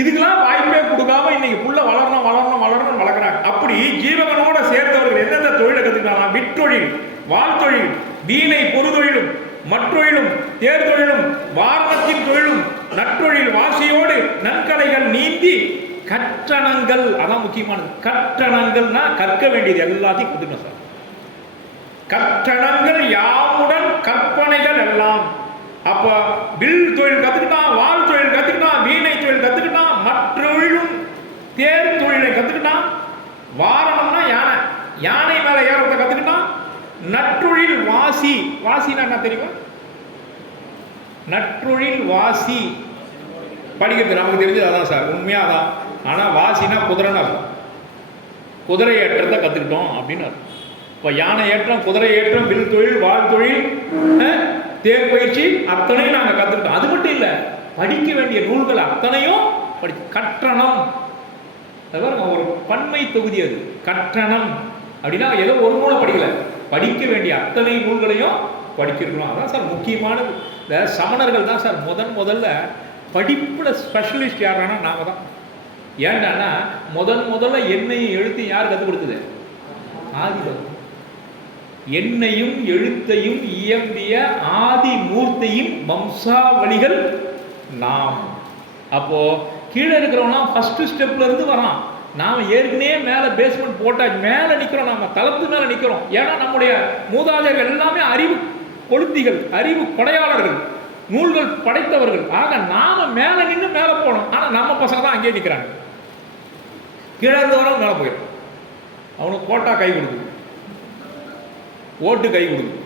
இதுக்கெல்லாம் வாய்ப்பே கொடுக்காம இன்னைக்கு புள்ள வளரணும் வளரணும் வளரணும் வளர்க்குறாங்க. அப்படி ஜீவகனோட சேர்ந்தவர்கள் எந்தெந்த தொழிலை கற்றுக்கலாம்? விற்றொழில், வாழ்த்தொழில், வீணை பொறுதொழிலும், மற்றொழிலும், தேர்தொழிலும், வாரணத்தின் தொழிலும், நற்றொழில் வாசியோடு நன்கலைகள் நீந்தி கற்றணங்கள். அதான் முக்கியமானது. கற்றணங்கள்னா கற்க வேண்டியது எல்லாத்தையும் கற்றுக்கணும் சார். கற்றணங்கள் யாவுடன் கற்பனைகள் எல்லாம். அப்ப வில் தொழில் கத்துக்கிட்டான், வாழ் தொழில் கத்துக்கிட்டான், வீணை தொழில் கத்துக்கிட்டான், மற்றொழிலும் தேர் தொழிலை கத்துக்கிட்டான். வாரணம்னா யானை, யானை மேல ஏறத்தை கத்துக்கிட்டான். நற்றொழில் வாசி, வாசினா என்ன தெரியுமா? நற்றொழில் வாசி படிக்கிறது நமக்கு தெரிஞ்சது அதான் சார், உண்மையா அதான். ஆனா வாசினா குதிரைன்னு அர்த்தம். குதிரை ஏற்றத்தை கத்துக்கிட்டோம் அப்படின்னு அர்த்தம். இப்போ யானை ஏற்றம், குதிரை ஏற்றம், வில் தொழில், வாழ் தொழில், தேர் பயிற்சி அத்தனையும் நாங்கள் கற்றுக்கிட்டோம். அது மட்டும் இல்லை, படிக்க வேண்டிய நூல்கள் அத்தனையும் கற்றணம். ஒரு பன்மை தொகுதி அது. கற்றணம் அப்படின்னா ஏதோ ஒரு நூலை படிக்கல, படிக்க வேண்டிய அத்தனை நூல்களையும் படிச்சிருக்கணும். அதான் சார் முக்கியமானது. இந்த சமணர்கள் தான் சார் முதல்ல படிப்பில் ஸ்பெஷலிஸ்ட் யாரானா நாங்கள் தான். ஏன்டானா முதல்ல எண்ணையும் எழுத்தையும் யார் கற்றுக் கொடுத்தது? ஆதிபகவான். எண்ணையும் எழுத்தையும் இயம்பிய ஆதி மூர்த்தியின் வம்சாவளிகள் நாம். அப்போ கீழே இருக்கிறவங்களாம் ஃபர்ஸ்ட் ஸ்டெப்ல இருந்து வரான். நாம ஏற்கனவே மேலே பேஸ்மெண்ட் போட்டாச்சு, மேலே நிற்கிறோம், நாம தளத்து மேலே நிற்கிறோம். ஏன்னா நம்முடைய மூதாதையர்கள் எல்லாமே அறிவு கொளுத்திகள், அறிவு கொடையாளர்கள், நூல்கள் படைத்தவர்கள். ஆக நாம மேலே நின்று மேலே போனோம். ஆனால் நம்ம பசங்க தான் அங்கேயே நிற்கிறாங்க. கீழே இருந்து வரவங்க மேலே போயிடும். அவனுக்கு போட்டா கை கொடுக்குது, ஓட்டு கை கொடுக்குது.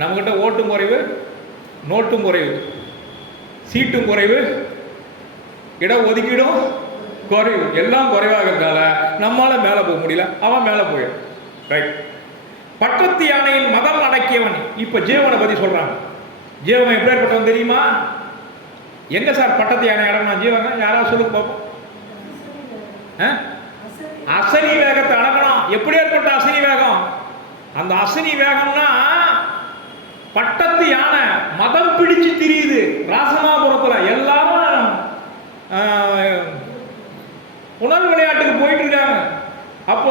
நம்மக்கிட்ட ஓட்டும் குறைவு, நோட்டும் குறைவு, சீட்டும் குறைவு, இட ஒதுக்கீடும் குறைவு, எல்லாம் குறைவாகிறதால நம்மளால மேலே போக முடியல, அவன் மேலே போயிடும். ரைட். பட்டத்து யானையின் மதம் அடக்கியவன். இப்ப ஜீவனை பத்தி சொல்றாங்க. ஜீவன் எப்படிப்பட்டவன் தெரியுமா? எங்க சார் பட்டத்து யானை அடங்கினா ஜீவங்க? யாராவது சொல்லுங்க பார்ப்போம். அசனி வேகத்தை அடக்கணும். எப்படி ஏற்பட்ட அசனி வேகம்? அந்த அசனி வேகம்னா பட்டத்து யானை மதம் பிடிச்சு திரியுது ராசமாபுரத்துல. எல்லாரும் புனல் விளையாட்டுக்கு போயிட்டு இருக்காங்க. அப்போ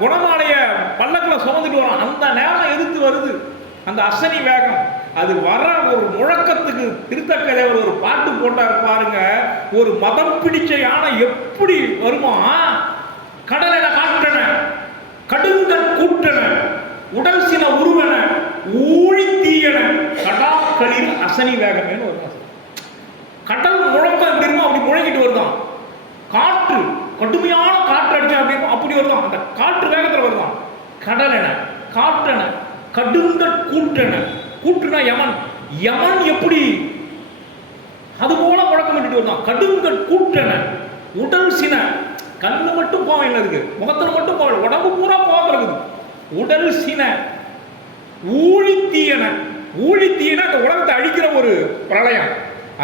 குணமாலைய பல்லக்கில் சுமந்துட்டு வரோம். அந்த நேரம் எதிர்த்து வருது அந்த அசனி வேகம். அது வர ஒரு முழக்கத்துக்கு திருத்தக்கதைவர் ஒரு பாட்டு போட்டார் பாருங்க. ஒரு மதம் பிடிச்ச யானை எப்படி வருமா? கடலென காற்றன, கடுங்கற் கூட்டன, உடல் சில உருவன, ஊழி தீயன, கடாக்களில் அசனி வேகமேன்னு வருமா? கடல் முழக்கம் தெரியுமா? அப்படி முழங்கிட்டு வருதான். காற்று, கடுமையான காற்று அடிச்சா அப்படின்னு அப்படி வருதான். அந்த காற்று வேகத்தில் வருதான். கடலென, காற்றன, கடுங்கற் கூட்டன, கூட்டுனா யமன். யமன் எப்படி அது போல முழக்கம் பண்ணிட்டு வருதான். கடுங்கற் கூட்டன, உடல் சின, கண்ணு மட்டும் கோவம் இல்லை இருக்கு, முகத்துல மட்டும் கோவம், உடம்பு பூரா கோவம் இருக்குது. உடல் சின ஊழித்தீயன, ஊழித்தீயன அந்த உலகத்தை அழிக்கிற ஒரு பிரளயம்.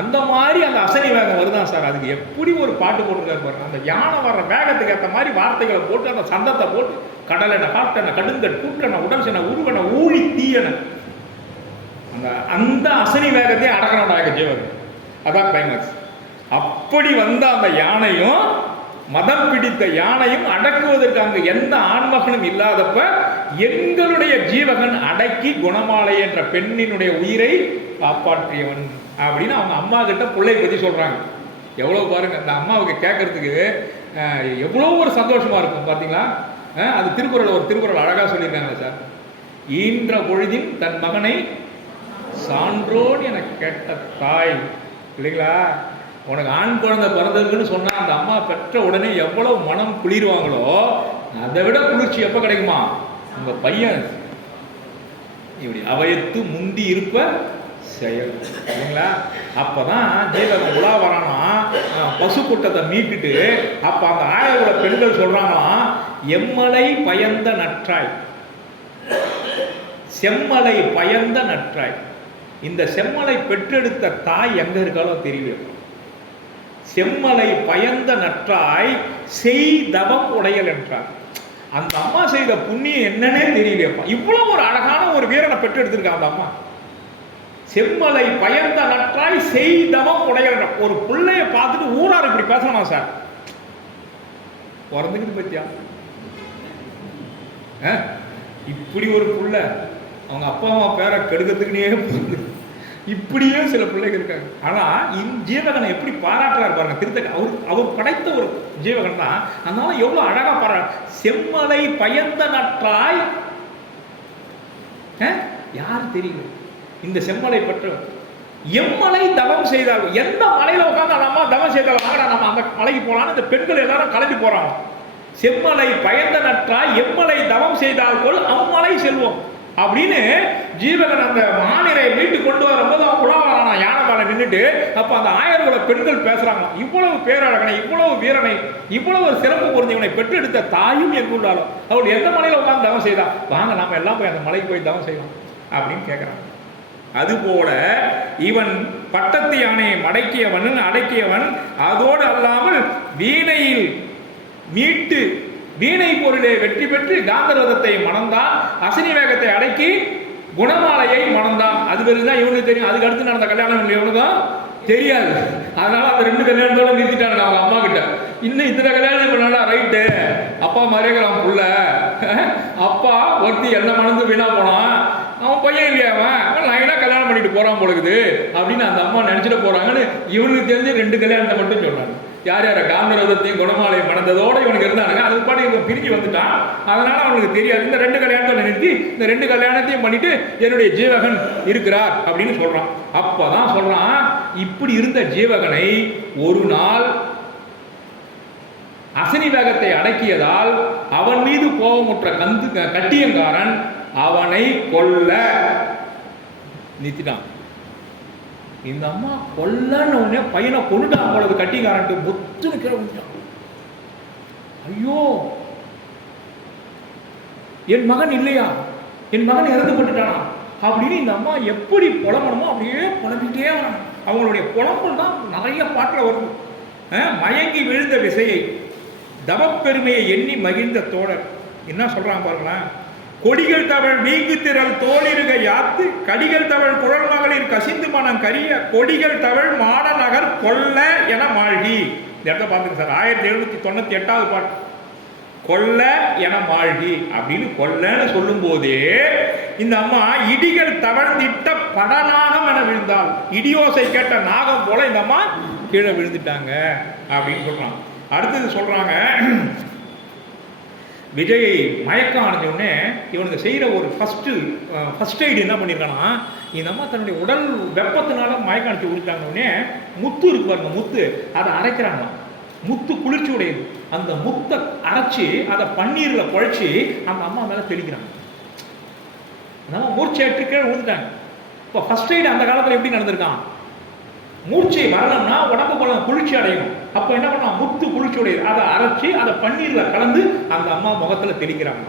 அந்த மாதிரி அந்த அசனி வேகம் வருதான் சார். அதுக்கு எப்படி ஒரு பாட்டு போட்டுருக்காரு பாருங்க. அந்த யானை வர்ற வேகத்துக்கு ஏற்ற மாதிரி வார்த்தைகளை போட்டு அந்த சந்தத்தை போட்டு கடலென காட்டன கடுங்கட் கூட்டன உடல் சின உருவன ஊழி தீயன, அந்த அந்த அசனி வேகத்தை அடக்கணும் ஜீவன். அதான் கிளைமாக்ஸ். அப்படி வந்த அந்த யானையும் மதம் பிடித்த யானையும் அடக்குவதற்கு அங்கு எந்த ஆண்மகனும் இல்லாதப்ப எங்களுடைய ஜீவகன் அடக்கி குணமாலை என்ற பெண்ணினுடைய உயிரை காப்பாற்றியவன் அப்படின்னு அவங்க அம்மா கிட்ட பிள்ளை பற்றி சொல்றாங்க. எவ்வளவு பாருங்க, அந்த அம்மாவுக்கு கேட்கறதுக்கு எவ்வளோ ஒரு சந்தோஷமா இருக்கும் பார்த்தீங்களா. அது திருக்குறள், ஒரு திருக்குறள் அழகா சொல்லியிருக்காங்க சார். ஈன்ற பொழுதின் தன் மகனை சான்றோன் என கேட்ட தாய், இல்லைங்களா. உனக்கு ஆண் குழந்தை பிறந்ததுன்னு சொன்னா அந்த அம்மா பெற்ற உடனே எவ்வளவு மனம் குளிர்வாங்களோ, அதை விட குளிர்ச்சி எப்ப கிடைக்குமா, உங்க பையன் இப்படி அவையத்து முந்தி இருப்ப செயல், இல்லைங்களா. அப்பதான் ஜீவகம் உலா வரானா, பசு கூட்டத்தை மீட்டுட்டு அப்ப அந்த ஆயரோட பெண்கள் சொல்றாங்களா, எம்மலை பயந்த நற்றாய், செம்மலை பயந்த நற்றாய். இந்த செம்மலை பெற்றெடுத்த தாய் எங்க இருக்காலோ தெரியல. செம்மலை பயந்த நற்றாய் செய் தவம் உடையல் என்றார். அந்த அம்மா செய்த புண்ணியம் என்னன்னே தெரியலையப்பா. இவ்வளவு ஒரு அழகான ஒரு வீரனை பெற்றெடுத்திருக்கா அந்த அம்மா. செம்மலை பயந்த நற்றாய் செய் தவம் உடையல். ஒரு பிள்ளைய பார்த்துட்டு ஊரார் இப்படி பேசலாமா சார்? பிறந்துக்கிட்டு பத்தியா இப்படி ஒரு புள்ள அவங்க அப்பா அம்மா பேரை கெடுக்கிறதுக்குனே போகுது. இப்படியும் சில பிள்ளைகள் இருக்காங்க. ஆனா ஜீவகனை எப்படி பாராட்டுறாரு பாருங்க திருத்தக்க. அவர் படைத்த ஒரு ஜீவகன் தான், அதனால எவ்வளவு அழகா பாராட்டு. செம்மலை பயந்த நற்றாய் யாரு தெரியல. இந்த செம்மலை பற்ற எம்மலை தவம் செய்தால், எந்த மலையில உட்காந்து அந்த அம்மா தவம் செய்தாலும் வாங்கடா நம்ம அந்த மலைக்கு போலான்னு இந்த பெண்கள் எல்லாரும் கிளம்பி போறாங்க. செம்மலை பயந்த நற்றாய் எம்மலை தவம் செய்தால் போல் அம்மலை செல்வோம் அப்படின்னு ஜீவகன் அந்த மாநிலை மீட்டு கொண்டு வரும்போது அவன் உலகான யானை மேல நின்றுட்டு அப்ப அந்த ஆயர்குல பெண்கள் பேசுறாங்க, இவ்வளவு பேரழகனை, இவ்வளவு வீரனை, இவ்வளவு ஒரு சிறப்பு பொருந்தியவனை பெற்றெடுத்த தாயும் எங்குள்ளாலும் அவள் எந்த மலையில உட்காந்து தவம் செய்தா, வாங்க நாம எல்லாம் போய் அந்த மலைக்கு போய் தவம் செய்வோம் அப்படின்னு கேட்கிறாங்க. அதுபோல இவன் பட்டத்து யானையை அடக்கியவன் அதோடு அல்லாமல் வீணையில் மீட்டு வீணை பொருளை வெற்றி பெற்று காந்தரதத்தை மணந்தான், அசனி வேகத்தை அடக்கி குணமாலையை மணந்தான். அது பேருதான் இவனுக்கு தெரியும். அதுக்கு அடுத்து நடந்த கல்யாணம் இவனுக்கும் தெரியாது. அதனால அந்த 2 கல்யாணத்தோட நிறுத்திட்டாங்க அவங்க அம்மா கிட்ட. இன்னும் இத்தனை கல்யாணம் பண்ணா ரைட்டு, அப்பா மறையலாம் புள்ள, அப்பா ஒருத்தி என்ன மணந்து வீணா போனான், அவன் பையன் இல்லையா அவன் லைனா கல்யாணம் பண்ணிட்டு போறான் போலுக்குது அப்படின்னு அந்த அம்மா நினைச்சிட்டு போறாங்கன்னு இவனுக்கு தெரிஞ்சு 2 கல்யாணத்தை மட்டும் சொல்றாங்க. யார் யார காந்தரதத்தையும் குணமாலையும் மணந்ததோட இவனுக்கு இருந்தானுங்க. அதுக்கு பாட்டு இவன் பிரிஞ்சு வந்துட்டான். அதனால அவனுக்கு தெரியாது. இந்த 2 கல்யாணத்தை நிறுத்தி இந்த 2 கல்யாணத்தையும் பண்ணிட்டு என்னுடைய ஜீவகன் இருக்கிறார் அப்படின்னு சொல்றான். அப்பதான் சொல்றான், இப்படி இருந்த ஜீவகனை ஒரு நாள் அசனி வேகத்தை அடக்கியதால் அவன் மீது கோபமுற்ற கட்டியங்காரன் அவனை கொல்ல நிறுத்திட்டான். இந்த அம்மா கொல்லன்னு உடனே பையனை கொண்டுட்டான் போலது. கட்டிக்காரன்ட்டு முத்துன்னு கீழே விழுந்துட்டான். ஐயோ என் மகன் இல்லையா, என் மகன் இறந்து போட்டுட்டானா அப்படின்னு இந்த அம்மா எப்படி புலம்பணுமோ அப்படியே புலம்பிட்டே வராங்க. அவங்களுடைய புலம்பல் தான் நிறைய பாட்டில் வருது. மயங்கி விழுந்த விசையை தவப்பெருமையை எண்ணி மகிழ்ந்த தோழர் என்ன சொல்றான் பாருங்களேன். கொடிகள் தவள் வீங்கு திரள் தோளிருக யாத்து கடிகள் தவள் குரல் மகளிர் கசிந்து மனம் கரிய கொடிகள் தவள் மாட நகர் கொல்ல என மாழ்கி. இந்த இடத்த பார்த்துங்க சார், 1798வது பாட்டு. கொல்ல என மாழ்கி அப்படின்னு கொல்லன்னு சொல்லும் போதே இந்த அம்மா இடிகள் தவழ்ந்திட்ட படநாகம் என விழுந்தாள். இடியோசை கேட்ட நாகம் போல இந்த அம்மா கீழே விழுந்துட்டாங்க அப்படின்னு சொல்றாங்க. அடுத்தது சொல்றாங்க, விஜயை மயக்கம் அடைஞ்சோடனே இவனுக்கு செய்கிற ஒரு ஃபர்ஸ்ட் எய்டு என்ன பண்ணியிருக்கானா, இந்த அம்மா தன்னுடைய உடல் வெப்பத்தினால மயக்கம் அடைச்சி விழுத்தாங்கன்னே முத்து இருக்கு பாருங்க, முத்து அதை அரைக்கிறாங்க. முத்து குளிர்ச்சி உடையது. அந்த முத்தை அரைச்சி அதை பன்னீரில் குழைச்சி அந்த அம்மா மேலே தெளிக்கிறாங்க. நம்ம மூர்ச்சையற்று கீழே விழுந்துட்டாங்க. இப்போ ஃபர்ஸ்ட் எய்டு அந்த காலத்தில் எப்படி நடந்திருக்கான், மூர்ச்சை வரணும்னா உடம்பு குளிர்ச்சி அடையணும். அப்போ என்ன பண்ணா, முத்து குளிச்சுடையது அதை அரைச்சி அதை பன்னீர்ல கலந்து அந்த அம்மா முகத்துல தெளிக்கிறாங்க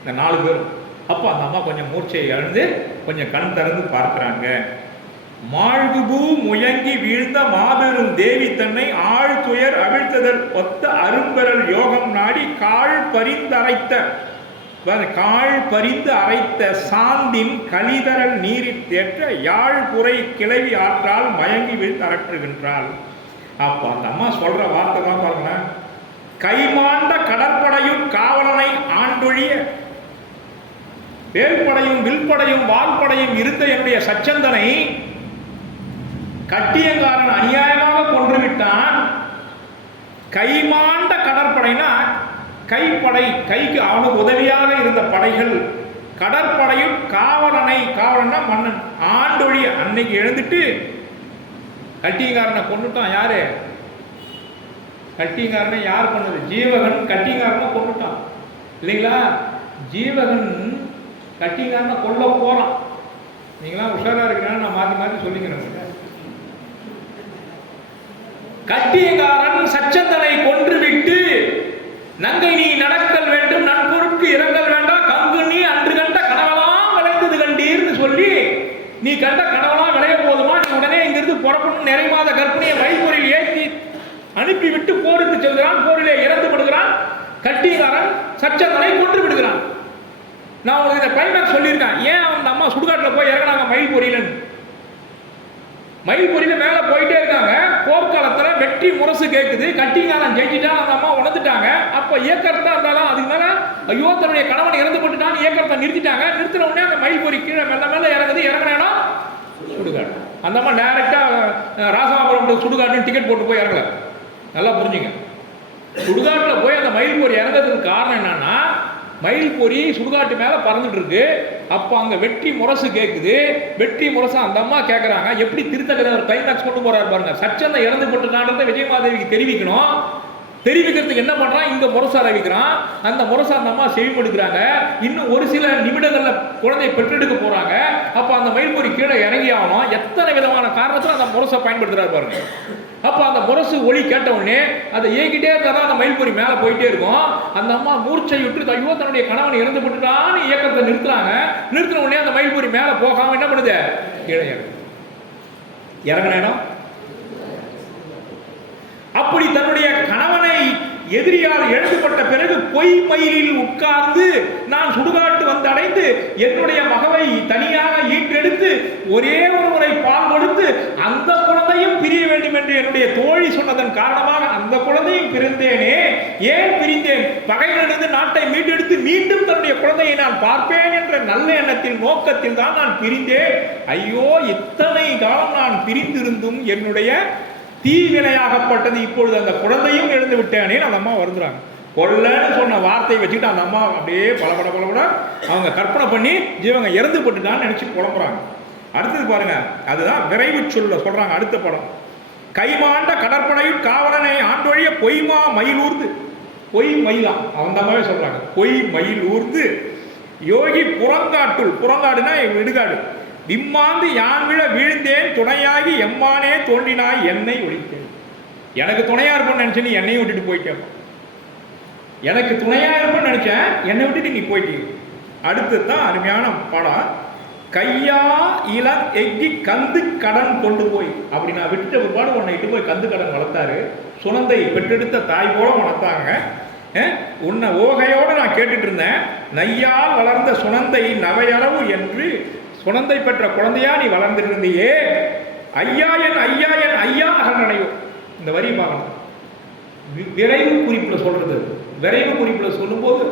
இந்த 4 பேரும். அப்போ அந்த அம்மா கொஞ்சம் மூர்ச்சையை இழந்து கொஞ்சம் கண் திறந்து பார்க்கிறாங்க. மாழ்குபூ முயங்கி வீழ்ந்த மாபெரும் தேவி தன்னை ஆழ்துயர் அவிழ்த்ததல் ஒத்த அரும்பெறல் யோகம் நாடி கால் பறிந்து அரைத்த சாந்தின் கலிதரல் நீரில் தேற்ற யாழ் புரை கிளவி ஆற்றால் மயங்கி வீழ்ந்து அரற்றுகின்றாள். அப்போ அந்த அம்மா சொல்ற வார்த்தை தான் பாருங்க, கைமாண்ட கடற்படையும் காவலனை ஆண்டொழிய வேல்படையும் வில்படையும் வால்படையும் இருந்த என்னுடைய சச்சந்தனை கட்டியங்காரன் அநியாயமாக கொன்றுவிட்டான். கைமாண்ட கடற்படைனா கைப்படை, கைக்கு அவனுக்கு உதவியாக இருந்த படைகள், கடற்படையும் காவலன்னா மன்னன் ஆண்டொழிய அன்னைக்கு எழுந்துட்டு கட்டியங்காரனை கொண்டுட்டான். யாரு கட்டியங்காரனை? யார் கொண்டது? ஜீவகன் கட்டியங்காரனை கொண்டுட்டான் இல்லைங்களா? ஜீவகன் கட்டியங்காரனை கொல்ல போறான். நீங்களா உஷாரா இருக்கிறான்னு நான் மாத்தி மாத்தி சொல்லிக்கிறேன். கட்டியங்காரன் சச்சந்தனை கொன்றுவிட்டு நங்கை நீ நடக்கல் வேண்டும், நன்பொருட்கு இரங்கல் வேண்டாம், கங்கு நீ அன்று கண்ட கனவெல்லாம் விளைந்தது கண்டீர்னு சொல்லி, நீ கண்ட கனவெல்லாம் விளைய போதுமா, நீ உடனே இங்கிருந்து புறப்படும் நிறை மாத கர்ப்பிணியை வைப்பொறியில் ஏற்றி அனுப்பிவிட்டு போருக்கு செல்கிறான். போரிலே இறந்து விடுகிறான். கட்டியங்காரன் சச்சந்தனை கொன்று விடுகிறான். நான் உங்களுக்கு இந்த கிளைமேக்ஸ் சொல்லியிருக்கேன். ஏன் அந்த அம்மா சுடுகாட்டில் போய் இறங்கினாங்க மயில்பொறியிலன்னு? மயில்பொறியில மேலே போயிட்டே இருக்காங்க. போர்க்காலத்தில் வெற்றி முரசு கேட்குது. கட்டிங்காரன் ஜெயிச்சிட்டான், அந்த அம்மா உணர்ந்துட்டாங்க. அப்போ இயக்கர்த்தா இருந்தாலும் அதுக்கு மேலே ஐயோ தன்னுடைய கணவன் இறந்து போட்டுட்டான் இயக்கத்தை நிறுத்திட்டாங்க. நிறுத்தின உடனே அந்த மயில்பொறி கீழே மேலே இறங்குது. இறங்கினா சுடுகாடு. அந்த அம்மா டைரக்டாக ராசமாபுரம் சுடுகாட்டுன்னு டிக்கெட் போட்டு போய் இறங்கல. நல்லா புரிஞ்சுங்க. சுடுகாட்டில் போய் அந்த மயில்பொறி இறங்கிறதுக்கு காரணம் என்னன்னா, மயில்பொறி சுடுகாட்டு மேலே பறந்துட்டு இருக்கு. அப்போ அங்கே வெற்றி முரசு கேட்குது. வெற்றி முரசு அந்த அம்மா கேட்குறாங்க. எப்படி திருத்தக்கதை ஒரு கிளைமேக்ஸ் கொண்டு போறாரு பாருங்க. சச்சந்தை இறந்து போட்டுனான்றதை விஜயமாதேவிக்கு தெரிவிக்கணும். தெரிவிக்கிறதுக்கு என்ன பண்றான், இங்க முரசு அறிவிக்கிறான். அந்த முரசு அந்த அம்மா செவிப்படுக்கிறாங்க. இன்னும் ஒரு சில நிமிடங்கள்ல குழந்தையை பெற்றெடுக்க போறாங்க. அப்ப அந்த மயில்பொறி கீழே இறங்கி ஆகணும். எத்தனை விதமான காரணத்துல அந்த முரசை பயன்படுத்துறாரு பாருங்க. அப்ப அந்த முரசு ஒளி கேட்ட உடனே அதை ஏகிட்டே இருந்தாதான் அந்த மயில்பொறி மேல போயிட்டே இருக்கும். அந்த அம்மா மூர்ச்சை விட்டு ஐயோ தன்னுடைய கணவன் இறந்து போட்டுட்டான்னு இயக்கத்தை நிறுத்துறாங்க. நிறுத்தின உடனே அந்த மயில்பொறி மேல போகாம என்ன பண்ணுது, கீழே இறங்கின. அப்படி தன்னுடைய கணவனை எதிரியால் எழுதப்பட்ட பிறகு பொய் மயிலில் உட்கார்ந்து நான் சுடுகாட்டு வந்து அடைந்து என்னுடைய மகவை தனியாக ஈட்டெடுத்து ஒரே ஒரு முறை பால் கொடுத்து அந்த குழந்தையும் பிரிய வேண்டும் என்று என்னுடைய தோழி சொன்னதன் காரணமாக அந்த குழந்தையும் பிரிந்தேனே. ஏன் பிரிந்தேன்? பகையிலிருந்து நாட்டை மீட்டெடுத்து மீண்டும் தன்னுடைய குழந்தையை நான் பார்ப்பேன் என்ற நல்ல எண்ணத்தில் நோக்கத்தில் தான் நான் பிரிந்தேன். ஐயோ இத்தனை காலம் நான் பிரிந்திருந்தும் என்னுடைய தீவினையாகப்பட்டது. இப்பொழுது அந்த குழந்தையும் எழுந்து விட்டேனே அந்த அம்மா வருந்துறாங்க. கொல்லன்னு சொன்ன வார்த்தையை வச்சுக்கிட்டு அந்த அம்மா அப்படியே பலபட அவங்க கற்பனை பண்ணி ஜீவங்க இறந்து போட்டுட்டான்னு நினைச்சு புலம்புறாங்க. அடுத்தது பாருங்க, அதுதான் விரைவு சொல்ல சொல்றாங்க. அடுத்த படம், கைமாண்ட கடற்படையும் காவலனை ஆண்டொழிய பொய்மா மயில் ஊர்ந்து, பொய் மயிலாம் அந்த அம்மாவே சொல்றாங்க, பொய் மயில் ஊர்ந்து யோகி புறங்காடுனா இடுகாடு விம்மாந்து யான் விழ வீழ்ந்தேன் துணையாகி எம்மானே தோன்றினாய் என்னை ஒழித்தேன். எனக்கு துணையா இருப்பேன்னு நினைச்சேன், நீ என்னையும் விட்டுட்டு போயிட்டேன். எனக்கு துணையா இருப்பேன்னு நினைச்சேன், என்னை விட்டுட்டு நீ போயிட்டீங்க. அடுத்து தான் அருமையான படம், கையா இள எக்கி கந்து கடன் கொண்டு போய். அப்படி நான் விட்டுட்ட பிற்பாடு உன்னை இட்டு போய் கந்து கடன் வளர்த்தாரு. சுனந்தை பெற்றெடுத்த தாய் போல வளர்த்தாங்க. உன்னை ஓகையோடு நான் கேட்டுட்டு இருந்தேன். நையால் வளர்ந்த சுனந்தை நவையளவு என்று சுனந்தை பெற்ற குழந்தையா நீ வளர்ந்துட்டு இருந்தியே. ஐயா என் ஐயா அகநினைவு. இந்த வரி பார்க்கணும். விரைவு குறிப்பில் சொல்றது. விரைவு குறிப்பில் சொல்லும்போது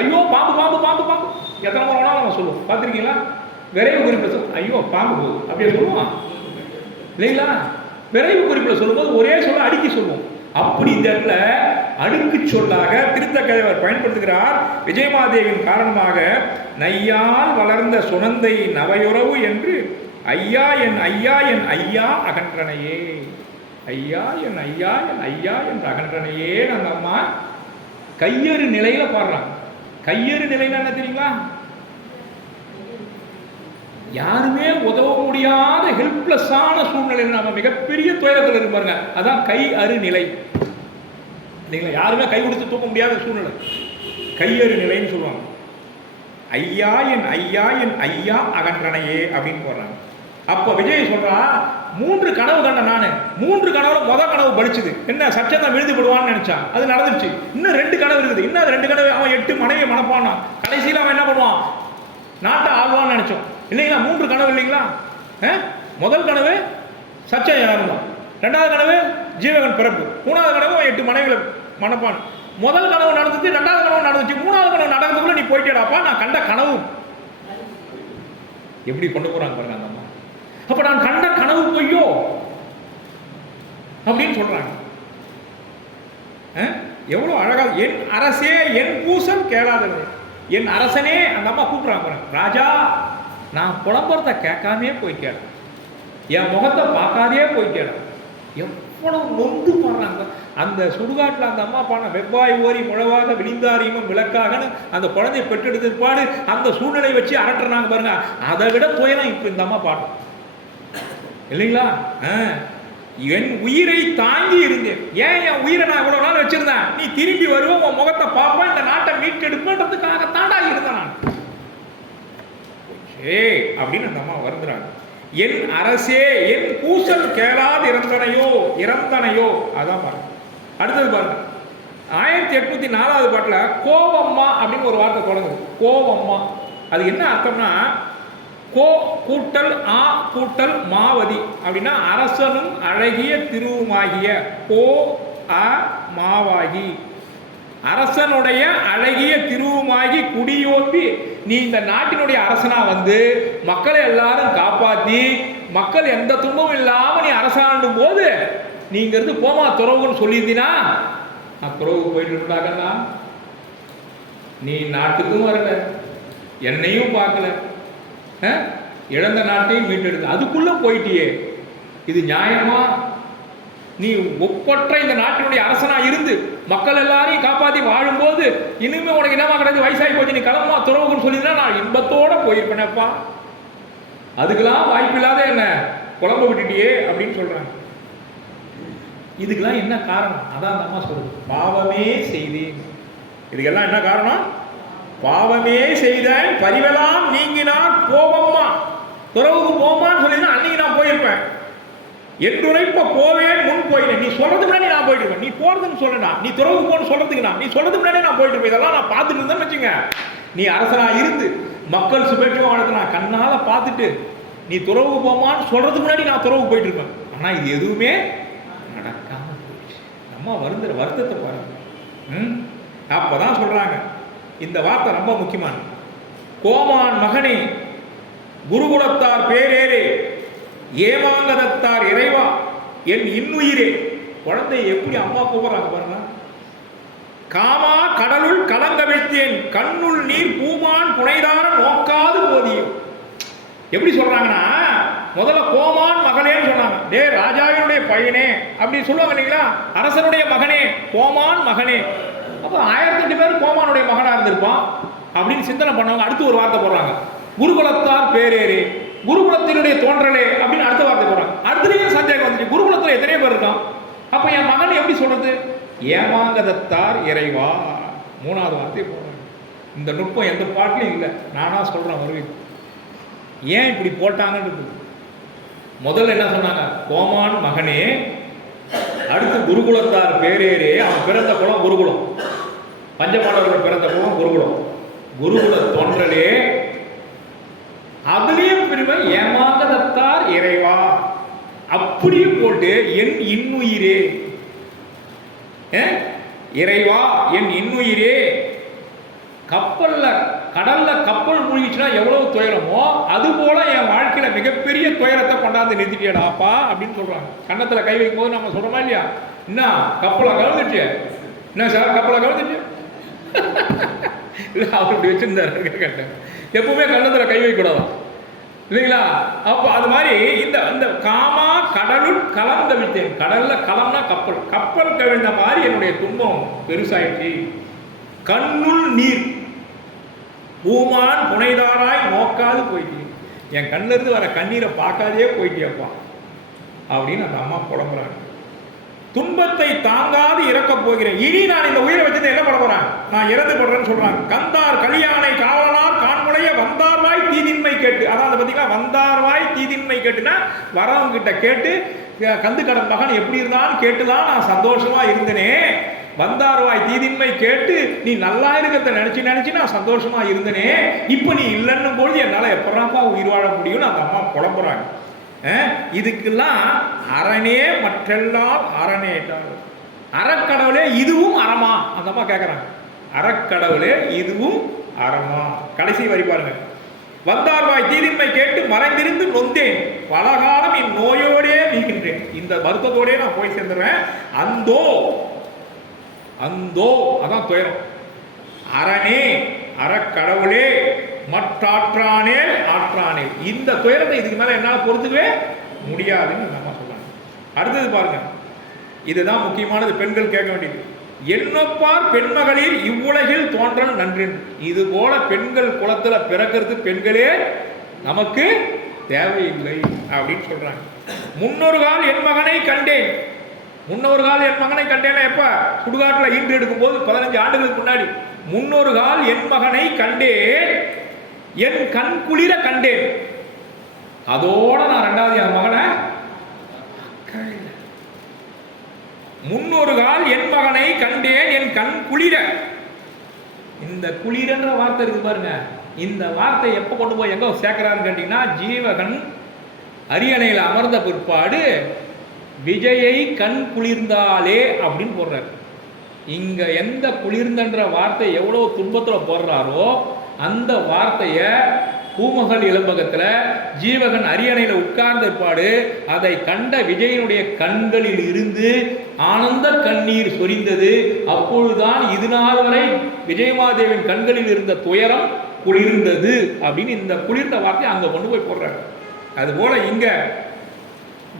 ஐயோ பாம்பு பாம்பு பாம்பு பாம்பு எத்தனை முறை வேணாலும் நம்ம சொல்லுவோம். பார்த்துருக்கீங்களா? விரைவு குறிப்பில் ஐயோ பாம்பு போகுது அப்படியே சொல்லுவோம் இல்லைங்களா? விரைவு குறிப்பில் சொல்லும்போது ஒரே சொல்ல அடுக்கி சொல்லுவோம். அப்படி இந்த இடத்துல அடுக்கு சொல்லாக திருத்தக்கதைவர் பயன்படுத்துகிறார். விஜயமாதேவியின் காரணமாக நையால் வளர்ந்த சுனந்தை நவையுறவு என்று ஐயா என் ஐயா அகன்றனையே, ஐயா என் ஐயா என்ற அகன்றனையே அந்த அம்மா கையறு நிலையில பாடுறாங்க. கையறு நிலைன்னா என்ன தெரியுங்களா? யாருமே உதவ முடியாத ஹெல்ப்லெஸ்ஸான சூழ்நிலை, நம்ம மிகப்பெரிய துயரத்தில் இருப்பாருங்க. அதான் கை அறு நிலை இல்லைங்களா? யாருமே கை கொடுத்து தூக்க முடியாத சூழ்நிலை, கையறு நிலைன்னு சொல்லுவாங்க. ஐயா என் ஐயா என் ஐயா அகன்றனையே அப்படின்னு போடுறாங்க. அப்ப விஜய் சொல்றா, 3 கனவு கண்ட நானு, 3 கனவுல முதல் கனவு படிச்சுது என்ன, சச்சந்தம் விழுந்து விடுவான்னு நினைச்சான், அது நடந்துருச்சு. இன்னும் 2 கனவு இருக்குது, இன்னும் அது 2 கனவு. அவன் 8 மனைவி மனப்பானா, கடைசியில் அவன் என்ன பண்ணுவான், நாட்டை ஆள்வான்னு நினைச்சோம் இல்லைங்களா? 3 கனவு இல்லைங்களா? முதல் கனவு சச்சம் யாருந்தான், 2வது கனவு ஜீவகன் பிறப்பு, 3வது கனவு 8 மனைவிகளை மனப்பான். முதல் கனவு நடந்துச்சு, 2வது கனவு நடந்துச்சு, 3வது கனவு நடக்கிறதுக்குள்ள நீ போயிட்டேடாப்பா, நான் கண்ட கனவு. எப்படி கொண்டு போறாங்க பாருங்க அந்த அம்மா. அப்ப நான் கண்ட கனவு பொய்யோ அப்படின்னு சொல்றாங்க. எவ்வளவு அழகா, என் அரசே என் பூசல் கேளாதவனே, என் அரசனே. அந்த அம்மா கூப்பிடுறாங்க, ராஜா நான் புலம்புறத கேட்காமே போய் கேட, என் முகத்தை பார்க்காதே போய் கேட. எவ்வளவு நொந்து பாடுறாங்க அந்த சுடுகாட்டில். அந்த அம்மா பாட, வெவ்வாய் ஓரி முழவாக விழிந்தாரியும் விளக்காகன்னு அந்த குழந்தைய பெற்றெடுத்திருப்பாடு, அந்த சூழ்நிலை வச்சு அரட்டுறாங்க பாருங்க. அதை விட துயரம் இப்ப இந்த அம்மா பாடும் இல்லைங்களா? என் உயிரை தாங்கி இருந்தேன், ஏன் என் உயிரை நான் இவ்வளவு நாள் வச்சிருந்தேன், நீ திரும்பி வருவோம், உன் முகத்தை பார்ப்பேன், இந்த நாட்டை மீட்டெடுப்பேன்றதுக்காக தாண்டா இருந்தேன் நான் அப்படின்னு அந்த அம்மா வருந்துறாங்க. என் அரசே என் பூசல் கேளாது இறந்தனையோ. அதான் பாருங்க. அடுத்தது பாருங்க, 1804வது பாட்டில் கோவம்மா அப்படின்னு ஒரு வார்த்தை தொடங்குது. கோவம்மா, அது என்ன அர்த்தம்னா, கோ கூட்டல் ஆ கூட்டல் மாவதி அப்படின்னா அரசனும் அழகிய திருவுமாகிய, கோ அ மாவாகி, அரசனுடைய அழகிய திருவுமாகி குடியோம்பி நீ இந்த நாட்டினுடைய அரசனா வந்து மக்களை எல்லாரும் காப்பாத்தி, மக்கள் எந்த துன்பமும் இல்லாம நீ அரசாண்டும் போது நீங்க இருந்து போமா துறவுன்னு சொல்லியிருந்தீனா, நான் துறவுக்கு போயிட்டு இருந்தாங்கன்னா, நீ நாட்டுக்கும் வரல, என்னையும் பார்க்கல, இழந்த நாட்டையும் மீட்டெடுத்து அதுக்குள்ள போயிட்டியே, இது நியாயமா? நீ ஒப்பற்ற இந்த நாட்டினுடைய அரசனா இருந்து மக்கள் எல்லாரையும் காப்பாற்றி வாழும்போது இனிமே உனக்கு என்னமா கிடையாது, வயசாகி போச்சு, நீ கிளம்பா துறவுக்குன்னு சொல்லினா நான் இன்பத்தோட போயிருப்பேனப்பா, அதுக்கெல்லாம் வாய்ப்பில்லாத என்ன குழம்பு விட்டுட்டியே அப்படின்னு சொல்றாங்க. இதுக்கெல்லாம் என்ன காரணம்? அதான் அந்த அம்மா சொல்றது, பாவமே செய்தேன். இதுக்கெல்லாம் என்ன காரணம்? பாவமே செய்தேன் பரிவெல்லாம் நீங்கினான் போவம்மா, துறவுக்கு போமான்னு சொல்லினா அன்னைக்கு நான் போயிருப்பேன். என்றுரைப்ப போவேன் முன் போயினேன், நீ சொல்றதுக்கு முன்னாடி நான் போயிட்டு, நீ போறதுன்னு சொல்லனா, நீ துறவுக்கு போன்னு சொல்றதுக்கு நீ சொல்றதுக்கு முன்னாடி நான் போயிட்டு இருப்பேன். இதெல்லாம் நான் பார்த்துட்டு இருந்தேன்னு வச்சுங்க, நீ அரசனா இருந்து மக்கள் சுபேட்சமா வாழ்க்கை நான் கண்ணால பார்த்துட்டு நீ துறவுக்கு போமான்னு சொல்றதுக்கு முன்னாடி நான் துறவுக்கு போயிட்டு இருப்பேன். ஆனா இது எதுவுமே நடக்காம போயிடுச்சு. நம்ம வருத்தத்தை பாருங்க. அப்பதான் சொல்றாங்க இந்த வார்த்தை ரொம்ப முக்கியமான, கோமான் மகனே குருகுலத்தார் பேரேரே ஏமாங்கதத்தார் இறைவா என் இன்னுயிரே. குழந்தையை எப்படி அம்மா கூப்பிடுறாங்க பாருங்க. காமா கடலுள் கலங்க வைத்தேன் கண்ணுள் நீர் பூமான் புனைதார நோக்காது போதியும். எப்படி சொல்றாங்கன்னா, முதல்ல கோமான் மகனேன்னு சொன்னாங்க, டே ராஜாவினுடைய பையனே அப்படி சொல்லுவாங்க இல்லைங்களா, அரசனுடைய மகனே கோமான் மகனே. அப்போ 1008 பேர் கோமானுடைய மகனா இருந்திருப்பான் அப்படின்னு சிந்தனை பண்ணவங்க அடுத்து ஒரு வார்த்தை போடுறாங்க, குருகுலத்தார் பேரேரே, குருகுலத்தினுடைய தோன்றலே அப்படின்னு அடுத்த வார்த்தை போடுறாங்க. அடுத்தலையும் சந்தேகம் வந்துச்சு, குருகுலத்தில் எத்தனையோ பேர் இருக்கான், அப்ப என் மகன் எப்படி சொல்றது, ஏமாங்கதத்தார் இறைவா, 3வது வார்த்தை போடுறாங்க. இந்த நுட்பம் எந்த பாட்டிலையும் இல்லை, நானா சொல்றேன் வருவி. ஏன் இப்படி போட்டாங்கன்னு முதல்ல என்ன சொன்னாங்க, கோமான் மகனே, அடுத்து குருகுலத்தார் பேரேரே, அவன் பிறந்த குலம் குருகுலம், பஞ்சபாண்டவர்கள் பிறந்த குலம் குருகுலம், குருகுல தோன்றலே, அதுலயும் பெருமை ஏமாங்கதத்தார் இறைவா அப்படியே போட்டு என் இன்னுயிரே, இறைவா என் இன்னுயிரே. கப்பல்ல கடல்ல கப்பல் மூழ்கிச்சுன்னா எவ்வளவு துயரமோ அது போல என் வாழ்க்கையில மிகப்பெரிய துயரத்தை கொண்டாந்து நிறுத்திட்டியடாப்பா அப்படின்னு சொல்றாங்க. கன்னத்துல கை வைக்கும் போது நம்ம சொல்றோமா இல்லையா, என்ன கப்பலை கலந்துச்சு, என்ன சார் கப்பலை கலந்துச்சு இல்லை அவர் இப்படி வச்சிருந்தாரு கேட்டேன், எப்பவுமே கன்னத்துல கை வைக்கூடாதான் இல்லைங்களா. அப்போ அது மாதிரி இந்த காமா கடலுள் கலந்த விட்டேன், கடல்ல கலம்னா கப்பல், கப்பல் கவிழ்ந்த மாதிரி என்னுடைய துன்பம் பெருசாயிடுச்சு. கண்ணுள் நீர் பூமான் புனைதாராய் நோக்காது போயிட்டு, என் கண்ணிலிருந்து வர கண்ணீரை பார்க்காதே போயிட்டியப்பா அப்படின்னு அந்த அம்மா புலம்புறாங்க. துன்பத்தை தாங்காது இறக்கப் போகிறேன், இனி நான் இந்த உயிரை வச்சுட்டு என்ன பண்ண போறேன், நான் இறந்து போடுறேன்னு சொல்றாங்க. கந்தார் கலியானை காவலனார் காண்முடைய வந்தார்வாய் தீதின்மை கேட்டு. அதாவது பார்த்தீங்கன்னா வந்தார்வாய் தீதின்மை கேட்டுனா வரவங்க கிட்ட கேட்டு கந்து கடன் மகன் எப்படி இருந்தான்னு கேட்டுதான் நான் சந்தோஷமா இருந்தனே. வந்தார்வாய் தீதின்மை கேட்டு நீ நல்லா இருக்கிறத நினைச்சு நான் சந்தோஷமா இருந்தனே, இப்ப நீ இல்லைன்னும் பொழுது என்னால எப்படாப்பா உயிர் வாழ முடியும்னு அந்த அம்மா புலம்புறாங்க. இதுக்கெல்லாம் அரணே மற்றெல்லாம் அரணே, அறக்கடவுளே இதுவும் அறமா அந்த அம்மா கேட்கிறாங்க. அறக்கடவுளே இதுவும் அறமா. கடைசி வரி பாருங்க. வந்தார்வாய் தீதின்மை கேட்டு மறைந்திருந்து நொந்தேன், பலகாலம் இந்நோயோடே வீகின்றேன். இந்த வருத்தத்தோடே நான் போய் சேர்ந்துடுவேன். அந்தோ அந்தோ அதான் துயரம். அரணே அறக்கடவுளே மற்றாற்றானே ஆற்றானே. இந்த துயரத்தை இதுக்கு மேல என்னால் பொறுத்துக்கவே முடியாதுன்னு நம்ம சொல்றாங்க. அடுத்தது பாருங்க, இதுதான் முக்கியமானது, பெண்கள் கேட்க வேண்டியது. என்னொப்பார் பெண்மகளில் இவ்வுலகில் தோன்றல் நன்று. இது போல பெண்கள் குலத்துல பிறக்கிறது பெண்களே நமக்கு தேவையில்லை அப்படின்னு சொல்றாங்க. முன்னொரு கால் என் மகனை கண்டேன். முன்னொரு கால் என் மகனை கண்டேன்னா எப்ப, சுடுகாட்டில் ஈன்று எடுக்கும் போது 15 ஆண்டுகளுக்கு முன்னாடி. முன்னொரு கால் என் மகனை கண்டேன், என் கண் குளிர கண்டேன். அதோட நான் ரெண்டாவது என் மகனை, முன்னொரு கால் என் மகனை கண்டேன் என் கண் குளிர. இந்த குளிரன்ற வார்த்தை இருக்கு பாருங்க, இந்த வார்த்தை எப்ப கொண்டு போய் எங்க சேர்க்கிறான்னு கேட்டீங்கன்னா, ஜீவகன் அரியணையில் அமர்ந்த பிற்பாடு விஜயை கண் குளிர்ந்தாலே அப்படின்னு போடுறாரு. இங்க எந்த குளிர்ந்தன்ற வார்த்தை எவ்வளவு துன்பத்துல போடுறாரோ அந்த வார்த்தைய பூமகள் இளம்பகத்துல ஜீவகன் அரியணையில உட்கார்ந்த பாடு அதை கண்ட விஜயனுடைய கண்களில் இருந்து ஆனந்த கண்ணீர் சொரிந்தது. அப்பொழுதுதான் இது நாள் வரை விஜயமாதேவின் கண்களில் இருந்த துயரம் குளிர்ந்தது அப்படின்னு இந்த குளிர்ந்த வார்த்தையை அங்க கொண்டு போய் போடுறாங்க. அதுபோல இங்க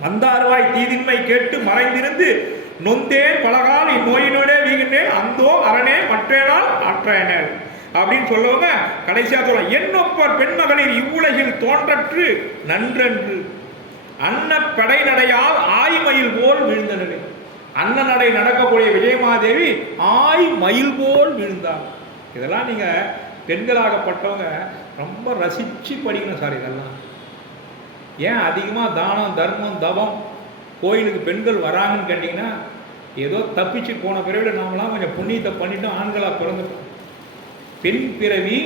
வந்தார்வாய் தீதின்மை கேட்டு மறைந்திருந்து நொந்தேன் பலகால் இந்நோயினோடே வீகின்றேன், அந்தோ அரணே மற்றேனால் ஆற்றேனேல் அப்படின்னு சொல்லவங்க கடைசியா சொல்ல, என்னொப்பர் பெண்மகளிர் இவ்வுலகில் தோன்றற்று நன்றன்று அன்ன படை நடையால் ஆய்மயில் போல் வீழ்ந்த நிலை. அன்ன நடை நடக்கக்கூடிய விஜயமாதேவி ஆய் மயில் போல் வீழ்ந்தார். இதெல்லாம் நீங்க பெண்களாகப்பட்டவங்க ரொம்ப ரசிச்சு படிக்கணும் சார். இதெல்லாம் ஏன் அதிகமாக தானம் தர்மம் தவம் கோயிலுக்கு பெண்கள் வராங்கன்னு கேட்டிங்கன்னா, ஏதோ தப்பிச்சு போன பிறகு நாமெல்லாம் கொஞ்சம் புண்ணியத்தை பண்ணிட்டோம், ஆண்களாக பிறந்துட்டோம். பெண் பிறவி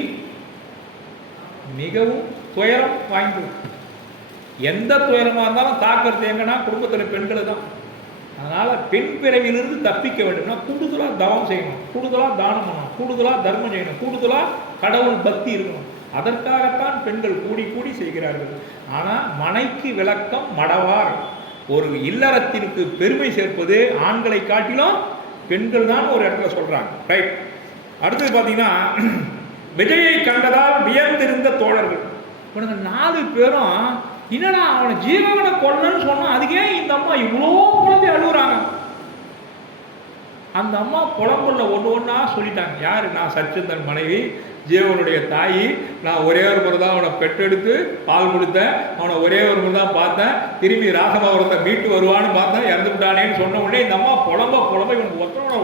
மிகவும் துயரம் வாய்ந்தது. எந்த துயரமாக இருந்தாலும் தாக்கிறது எங்கன்னா குடும்பத்தில் பெண்களை தான். அதனால் பெண் பிறவியிலிருந்து தப்பிக்க வேண்டும்னா கூடுதலாக தவம் செய்யணும், கூடுதலாக தானம் பண்ணணும், கூடுதலாக தர்மம் செய்யணும், கூடுதலாக கடவுள் பக்தி இருக்கணும். அதற்காகத்தான் பெண்கள் கூடி கூடி செய்கிறார்கள். ஆனால் மனைக்கு விளக்கம் மடவார். ஒரு இல்லறத்திற்கு பெருமை சேர்ப்பது ஆண்களை காட்டிலும் பெண்கள் தான் ஒரு இடத்துல சொல்றாங்க. ரைட். அடுத்தது பார்த்தீங்கன்னா, விஜயை கண்டதால் வியந்திருந்த தோழர்கள். இவனுங்க 4 பேரும் என்னடா அவனை ஜீவகனை கொல்லன்னு சொன்னா, அதுக்கே இந்த அம்மா இவ்வளோ குழந்தை அழுகுறாங்க. அந்த அம்மா புலம்புள்ள ஒன்று ஒன்றா சொல்லிட்டாங்க. யாரு? நான் சச்சிந்தன் மனைவி, ஜீவனுடைய தாயி, நான் ஒரே ஒரு முறை தான் அவனை பெற்றெடுத்து பால் கொடுத்தேன், அவனை ஒரே ஒரு முறை தான் பார்த்தேன், திரும்பி ராசமாவரத்தை மீட்டு வருவான்னு பார்த்தேன், இறந்து விட்டானேன்னு சொன்ன உடனே இந்த அம்மா புலம்ப இவனுக்கு ஒத்தனோட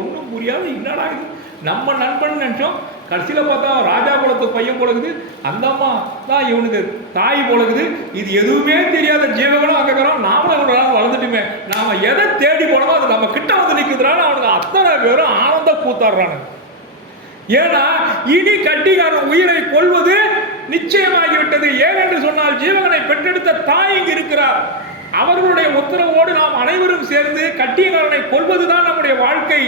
ஒன்றும் புரியாது. என்னடா இது, நம்ம நண்பன் நினச்சோம், கடைசியில் பார்த்தா ராஜா குலத்து பையன் போலகுது, அந்த அம்மா தான் இவனுக்கு தாய் போலகுது. இது எதுவுமே தெரியாத ஜீவகனும் அங்கே இருக்கிறோம், நாமளும் இவ்வளோ நாள் வளர்ந்துட்டுமே, நாம் எதை தேடி போனோமோ அது நம்ம கிட்ட வந்து நிற்குதுனால அவனுக்கு அத்தனை பேரும் ஆனந்த கூத்தாடுறானு. ஏன்னா இனி கட்டிகாரன் உயிரை கொள்வது நிச்சயமாகிவிட்டது. ஏனென்று சொன்னால் ஜீவகனை பெற்றெடுத்த தாய் இங்கு இருக்கிறார். அவர்களுடைய உத்தரவோடு நாம் அனைவரும் சேர்ந்து கட்டிகாரனை கொள்வதுதான் நம்முடைய வாழ்க்கை.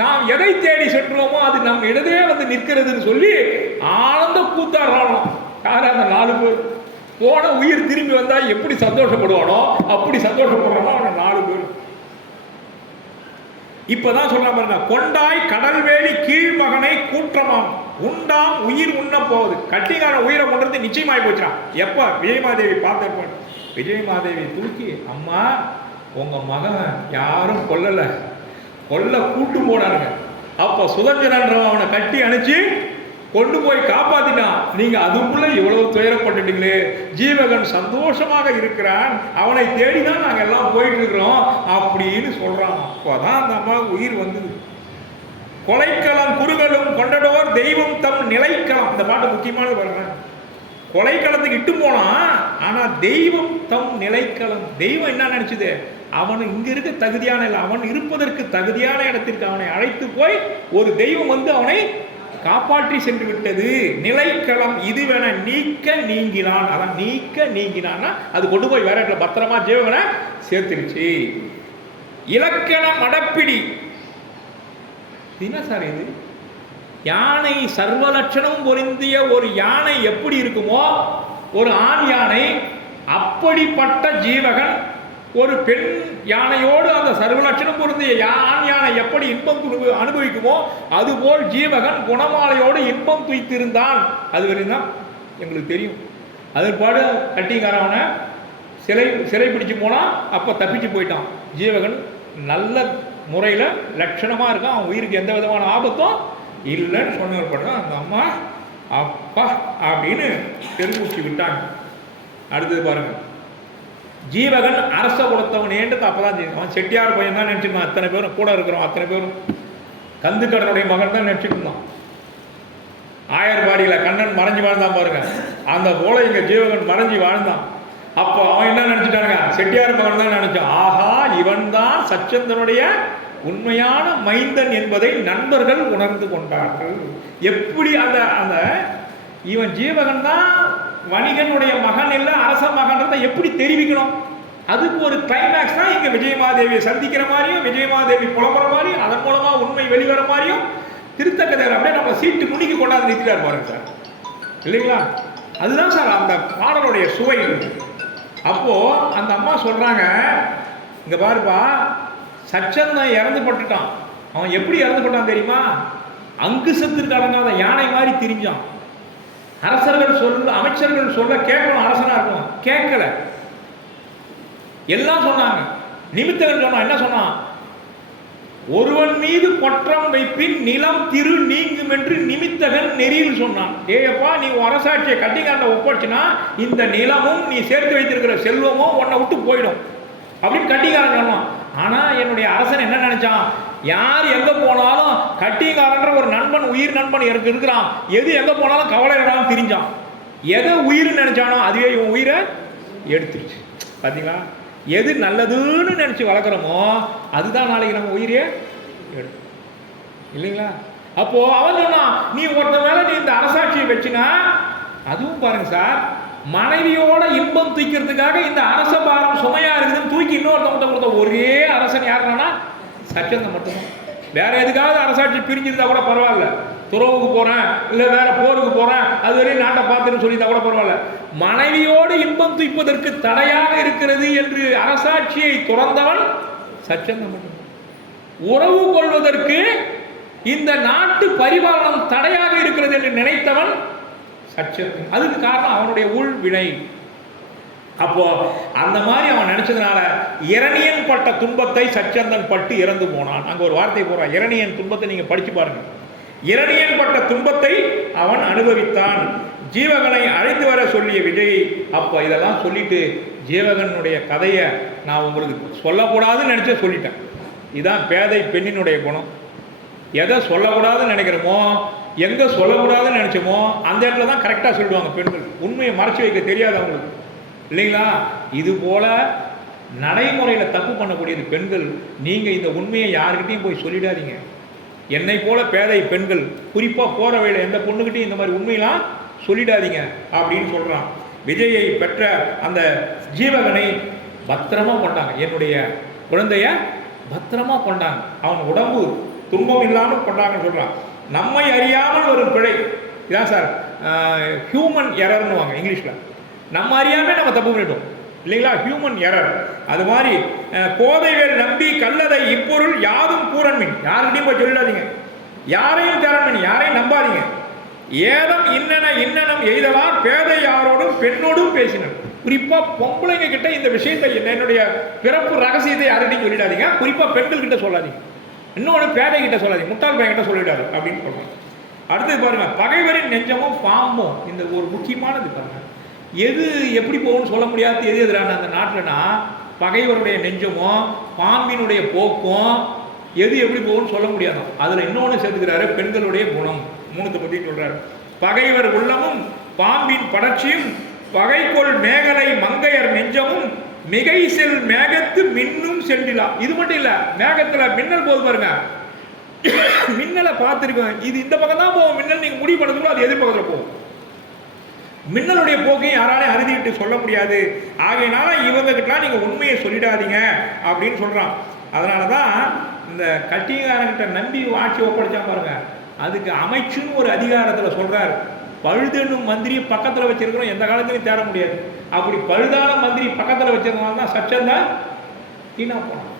நாம் எதை தேடி சென்றோமோ அது நம் இடதே வந்து நிற்கிறதுன்னு சொல்லி ஆனந்த கூத்தாடுறானோ. யார்? அந்த 4 பேர். போன உயிர் திரும்பி வந்தா எப்படி சந்தோஷப்படுவானோ அப்படி சந்தோஷப்படுறானோ அந்த 4 பேர். இப்பதான் சொல்ற பாருங்க, கொண்டாய் கடல்வேலி கீழ் மகனை கூற்றமாம் உண்டாம் உயிர் உண்ண போகுது. கட்டிகார உயிரை கொண்டு நிச்சயமாயி போச்சான். எப்ப? விஜயமாதேவி பார்த்திருப்பான். விஜயமாதேவி தூக்கி, அம்மா உங்க மகன் யாரும் கொல்ல கூட்டு போனாருங்க. அப்ப சுதந்திரன்றவன் அவனை கட்டி அணைச்சு கொண்டு போய் காப்பாத்தினா. நீங்க அதுக்குள்ள இவ்வளவு துயரப்பட்டுட்டீங்களே. ஜீவகன் சந்தோஷமாக இருக்கிறான், அவனை தேடிதான் நாங்க எல்லாம் போயிட்டு இருக்கிறோம் அப்படின்னு சொல்றான். அப்பதான் அந்த அம்மா உயிர் வந்தது. கொலைக்களம் குறுகலும் கொண்டடோர் தெய்வம் தம் நிலைக்களம். இந்த பாட்டு முக்கியமானது பாருங்க. கொலைக்களத்துக்கு இட்டு போனான், ஆனா தெய்வம் தம் நிலைக்களம். தெய்வம் என்ன நினைச்சது, அவன் இங்க இருக்க தகுதியான இல்லை, அவன் இருப்பதற்கு தகுதியான இடத்திற்கு அவனை அழைத்து போய் ஒரு தெய்வம் வந்து அவனை காப்பாற்றி சென்று விட்டது. நிலைக்களம் இதுவென நீக்க நீங்கினான். அதான் நீக்க நீங்கினான்னா அது கொண்டு போய் வேற இடத்துல பத்திரமா ஜீவனை சேர்த்துருச்சு. இலக்கண மடப்பிடி. என்ன சார் இது? யானை சர்வலட்சணம் பொருந்திய ஒரு யானை எப்படி இருக்குமோ, ஒரு ஆண் யானை, அப்படிப்பட்ட ஜீவகன் ஒரு பெண் யானையோடு அந்த சர்வலட்சணம் பொருந்திய ஆண் யானை எப்படி இன்பம் அனுபவிக்குமோ அதுபோல் ஜீவகன் குணமாலையோடு இன்பம் துய்த்திருந்தான். அது வரையும் தான் எங்களுக்கு தெரியும். அதற்பாடு கட்டிக்காரவனை சிறை பிடிச்சு போனான். அப்போ தப்பிச்சு போயிட்டான். ஜீவகன் நல்ல முறையில் லட்சணமாக இருக்கான், அவன் உயிருக்கு எந்த விதமான ஆபத்தும் இல்லைன்னு சொன்னப்பட அந்த அம்மா அப்பா அப்படின்னு பெருமூச்சு விட்டாங்க. அடுத்தது பாருங்க, ஜீவகன் அரச கொடுத்தவனேன்றது அப்பதான் அவன் செட்டியார் பையன் தான் நினைச்சிருந்தான். அத்தனை பேரும் கூட இருக்கிறோம், அத்தனை பேரும் கந்துக்கடனுடைய மகன் தான் நினைச்சிட்டு இருந்தான். ஆயர்பாடியில் கண்ணன் மறைஞ்சு வாழ்ந்தான் பாருங்க, அந்த போல இங்க ஜீவகன் மறைஞ்சு வாழ்ந்தான். அப்போ அவன் என்ன நினைச்சிட்டானுங்க, செட்டியார் மகன் தான் நினைச்சான். ஆஹா, இவன் தான் சச்சந்தனுடைய உண்மையான மைந்தன் என்பதை நண்பர்கள் உணர்ந்து கொண்டார்கள். எப்படி அந்த அந்த இவன் ஜீவகன் தான் வணிகனுடைய மகன் இல்லை அரச மகன்றதை எப்படி தெரிவிக்கணும்? அதுக்கு ஒரு கிளைமேக்ஸ் தான் இங்க விஜயமாதேவியை சந்திக்கிற மாதிரியும் விஜயமாதேவி புலம்புற மாதிரியும் அதன் மூலமா உண்மை வெளிவர மாதிரியும் திருத்தக்கதையார் அப்படியே நம்ம சீட்டு முன்னிக்கு கொண்டாந்து நிறுத்திட்டார் பாருங்க சார், இல்லைங்களா? அதுதான் சார் அந்த பாடலுடைய சுவை. அப்போ அந்த அம்மா சொல்றாங்க, இங்க பாருப்பா, சச்சந்தன் இறந்து பட்டுட்டான். அவன் எப்படி இறந்து பட்டான் தெரியுமா? அங்குசத்திற்கு அடங்காத யானை மாதிரி திரிஞ்சான். அரசர்கள் சொல்ல, அமைச்சர்கள் சொல்ல கேட்கணும், அரசனா இருக்கணும், கேட்கல. எல்லாம் சொன்னாங்க. நிமித்தகன் சொன்னான், என்ன சொன்னான்? ஒருவன் மீது குற்றம் வைப்பின் நிலம் திரு நீங்கும் என்று நிமித்தகன் நெறியில் சொன்னான். ஏப்பா, நீ அரசாட்சியை கட்டிக்காண்ட ஒப்படைச்சுனா இந்த நிலமும் நீ சேர்த்து வைத்திருக்கிற செல்வமும் உன்னை விட்டு போயிடும் அப்படின்னு கட்டிக்காரன் சொன்னான். ஆனா என்னுடைய அரசன் என்ன நினைச்சான், யார் எங்க போனாலும் கட்டிக்காரன்ற ஒரு நண்பன், உயிர் நண்பன் எனக்கு இருக்கிறான், எது எங்க போனாலும் கவலை இடாம திரிஞ்சான். எதை உயிர் நினைச்சானோ அதுவே இவன் உயிரை எடுத்துருச்சு. பாத்தீங்களா? எது நல்லதுன்னு நினைச்சு வளர்க்குறோமோ அதுதான் நாளைக்கு நம்ம உயிரே எடுத்து, இல்லைங்களா? அப்போ அவன் சொன்னான், நீ ஒருத்த மேல நீ இந்த அரசாட்சியை வச்சுனா, அதுவும் பாருங்க சார், மனைவியோட இன்பம் தூக்கிறதுக்காக இந்த அரச பாரம் சுமையா இருக்குதுன்னு தூக்கி இன்னொருத்தவங்க கொடுத்த ஒரே அரசன் யாருன்னா சச்சந்தன் மட்டும்தான். வேற எதுக்காவது அரசாட்சி பிரிஞ்சிருந்தா கூட பரவாயில்ல, துறவுக்கு போறேன் இல்ல வேற போருக்கு போறேன் அது வரையும் நாட்டை பார்த்துன்னு சொல்லியிருந்தா கூட பரவாயில்ல, மனைவியோடு இன்பம் தூய்ப்பதற்கு தடையாக இருக்கிறது என்று அரசாட்சியை துறந்தவன் சச்சந்தன் மட்டும்தான். உறவு கொள்வதற்கு இந்த நாட்டு பரிபாலனம் தடையாக இருக்கிறது என்று நினைத்தவன் சச்சந்தன். அதுக்கு காரணம் அவனுடைய உள் வினை. அப்போ அந்த மாதிரி அவன் நினைச்சதுனால இரணியன் பட்ட துன்பத்தை சச்சந்தன் பட்டு இறந்து போனான். அங்க ஒரு வார்த்தை போறான், இரணியன் துன்பத்தை நீங்க படிச்சு பாருங்க. இரணியன் பட்ட துன்பத்தை அவன் அனுபவித்தான். ஜீவகனை அழைத்து வர சொல்லிய விஜய் அப்ப இதெல்லாம் சொல்லிட்டு ஜீவகனுடைய கதையை நான் உங்களுக்கு சொல்லக்கூடாதுன்னு நினைச்ச சொல்லிட்டேன். இதுதான் பேதை பெண்ணினுடைய குணம். எதை சொல்லக்கூடாதுன்னு நினைக்கிறோமோ, எங்க சொல்லக்கூடாதுன்னு நினைச்சோமோ அந்த இடத்துல தான் கரெக்டா சொல்லிடுவாங்க பெண்கள். உண்மையை மறைச்சு வைக்க தெரியாது அவங்களுக்கு, இல்லைங்களா? இது போல நடைமுறையில் தப்பு பண்ணக்கூடியது பெண்கள். நீங்க இந்த உண்மையை யாருக்கிட்டையும் போய் சொல்லிடாதீங்க. என்னை போல பேதை பெண்கள் குறிப்பாக போற வேலை எந்த பொண்ணுக்கிட்டையும் இந்த மாதிரி உண்மையெல்லாம் சொல்லிடாதீங்க அப்படின்னு சொல்றான். விஜயை பெற்ற அந்த ஜீவகனை பத்திரமா கொண்டாங்க, என்னுடைய குழந்தைய பத்திரமா கொண்டாங்க, அவன் உடம்பு துன்பம் இல்லாமல் கொண்டாங்கன்னு சொல்றான். நம்மை அறியாமல் ஒரு பிழை, இதான் சார் ஹியூமன் எரர்னு வாங்க இங்கிலீஷ்ல. நம்ம அறியாம நம்ம தப்பு பண்ணிட்டோம், இல்லைங்களா? Human error. அது மாதிரி கோதைவேல் நம்பி கல்லதை இப்பொருள் யாதும் கூறன்மின், யாருக்கிட்டையும் போய் சொல்லிடாதீங்க, யாரையும் தேரன்மின், யாரையும் நம்பாதீங்க. ஏதம் இன்னன இன்னனம் எய்தலாம் பேதை யாரோடும் பெண்ணோடும் பேசினர். குறிப்பா பொம்பளைங்க கிட்ட இந்த விஷயத்தை, என்னுடைய பிறப்பு ரகசியத்தை யார்கிட்டையும் சொல்லிடாதீங்க, குறிப்பா பெண்கள் கிட்ட சொல்லாதீங்க, இன்னொன்று பேதை கிட்ட சொல்லாதீங்க, முட்டாள் பையன் கிட்ட சொல்லிடாது அப்படின்னு சொல்றாங்க. அடுத்தது பாருங்க, பகைவரின் நெஞ்சமும் பாம்பும். இந்த ஒரு முக்கியமானது பாருங்க, எது எப்படி போகும்னு சொல்ல முடியாது. எது எதிரான அந்த நாட்டில்னா பகைவருடைய நெஞ்சமும் பாம்பினுடைய போக்கும் எது எப்படி போகும்னு சொல்ல முடியாது. அதுல இன்னொன்று சேர்த்துக்கிறாரு, பெண்களுடைய குணம். மூணுத்தை பத்தி சொல்றாரு. பகைவர் உள்ளமும் பாம்பின் படர்ச்சியும் பகைக்கொள் மேகலை மங்கையர் நெஞ்சமும் மிகை செல் மேகத்து மின்னும் சென்றிலா. இது மட்டும் இல்ல, மேகத்துல மின்னல் போது பாருங்க, மின்னலை பார்த்துருக்கோம். இது இந்த பக்கம் தான் போகும் மின்னல், நீங்க முடிவு பண்ணதுக்குள்ள அது எதிர்பக்கத்தில் போகும். மின்னலுடைய போக்கையும் யாராலையும் அறுதிட்டு சொல்ல முடியாது. ஆகையினால இவங்க கிட்டலாம் நீங்க உண்மையை சொல்லிடாதீங்க அப்படின்னு சொல்றான். அதனாலதான் இந்த கட்டிகாரங்கிட்ட நம்பி ஆட்சி ஒப்படைச்சா பாருங்க, அதுக்கு அமைச்சுன்னு ஒரு அதிகாரத்துல சொல்றாரு, பழுதென்னும் மந்திரி பக்கத்துல வச்சிருக்கிறோம், எந்த காலத்திலையும் தேட முடியாது. அப்படி பழுதான மந்திரி பக்கத்துல வச்சிருந்தோம் தான் சச்சம் தான் வீணா போனோம்.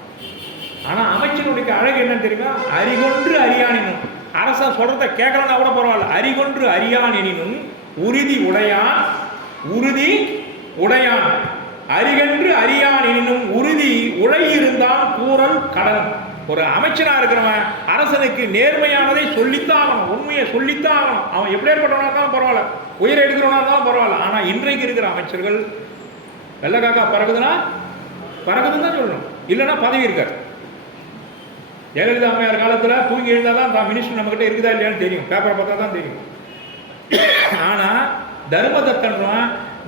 ஆனா அமைச்சனுடைய அழகு என்னன்னு தெரியுமா? அறிகொன்று அறியானினும், அரசன் சொல்றத கேட்கலன்னா கூட பரவாயில்ல, அறிகொன்று அறியானினும் உறுதி உடையான், உறுதி உடையான், அறிகன்று அறியானினும் உறுதி உழை இருந்தான் கூறல் கடன். ஒரு அமைச்சனா இருக்கிறவன் அரசனுக்கு நேர்மையானதை சொல்லித்தான் ஆகணும், உண்மையை சொல்லித்தான் ஆகணும். அவன் எப்படியேற்பட்டவனா இருந்தாலும் பரவாயில்ல, உயிரை எடுக்கிறவனா இருந்தாலும் பரவாயில்ல. ஆனா இன்றைக்கு இருக்கிற அமைச்சர்கள் வெள்ளை காக்கா பறகுதுன்னா பறகுதுன்னு தான் சொல்லணும், இல்லைன்னா பதவி இருக்காரு. ஜெயலலிதா அம்மையார் காலத்துல தூங்கி எழுந்தாதான் தான் மினிஸ்டர் நம்ம கிட்ட இருக்குதா இல்லையான்னு தெரியும், பேப்பரை பார்த்தா தான் தெரியும். ஆனா தர்மதத்தன்,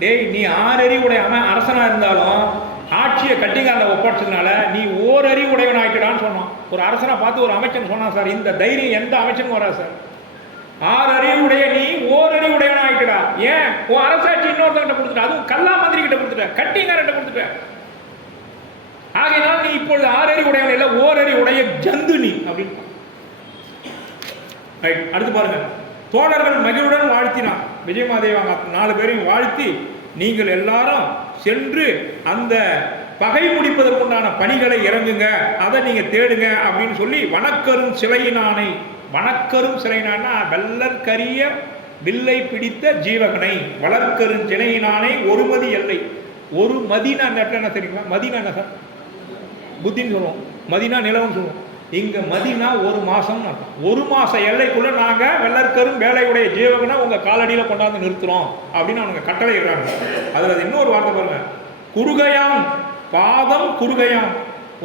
டேய் நீ 6 அறிவுடைய அரசனா இருந்தாலும் ஆட்சியை கட்டிக்காரல ஒப்படைச்சதுனால நீ ஓரறிவு உடையவன் ஆயிட்டான்னு சொன்னான். ஒரு அரசனை பார்த்து ஒரு அமைச்சன் சொன்னான், சார் இந்த தைரியம் எந்த அமைச்சனும் வராது சார். 6 அறிவுடைய நீ ஓரறிவு உடையவன் ஆயிட்டா. ஏன் உன் அரசாட்சி இன்னொருத்தங்கிட்ட கொடுத்துட்ட, அதுவும் கல்லா மந்திரி கிட்ட கொடுத்துட்ட, கட்டிங்காரன் கொடுத்துட்ட. ஆகையினால் நீ இப்பொழுது 6 அறிவு உடையவன் இல்லை, ஓரறிவு உடைய ஜந்து நீ அப்படின்னு. அடுத்து பாருங்க, தோழர்கள் மகிழுடன் வாழ்த்தினான். விஜயமாதேவங்க 4 பேரையும் வாழ்த்தி, நீங்கள் எல்லாரும் சென்று அந்த பகை முடிப்பதற்குண்டான பணிகளை இறங்குங்க, அதை நீங்க தேடுங்க அப்படின்னு சொல்லி வனக்கரும் சிலையினானை, வனக்கரும் சிலையினானா வெள்ளற்கரிய வில்லை பிடித்த ஜீவகனை, வளர்க்கரும் சிலையினானை ஒரு மதி எல்லை. ஒரு மதினா என்ன தெரியுமா? மதினா என்ன சார்? புத்தின்னு சொல்லுவோம், மதினா நிலவுன்னு சொல்லுவோம். இங்க மதினா 1 மாசம், 1 மாச எல்லைக்குள்ள நாங்க வெள்ளற்கரும் வேலையுடைய ஜீவகனை உங்க காலடியில கொண்டாந்து நிறுத்துறோம் அப்படின்னு அவங்க கட்டளை இடுறாங்க. அதுல இன்னொரு வார்த்தை பாருங்க, குறுகையாம் பாதம் குறுகையாம்,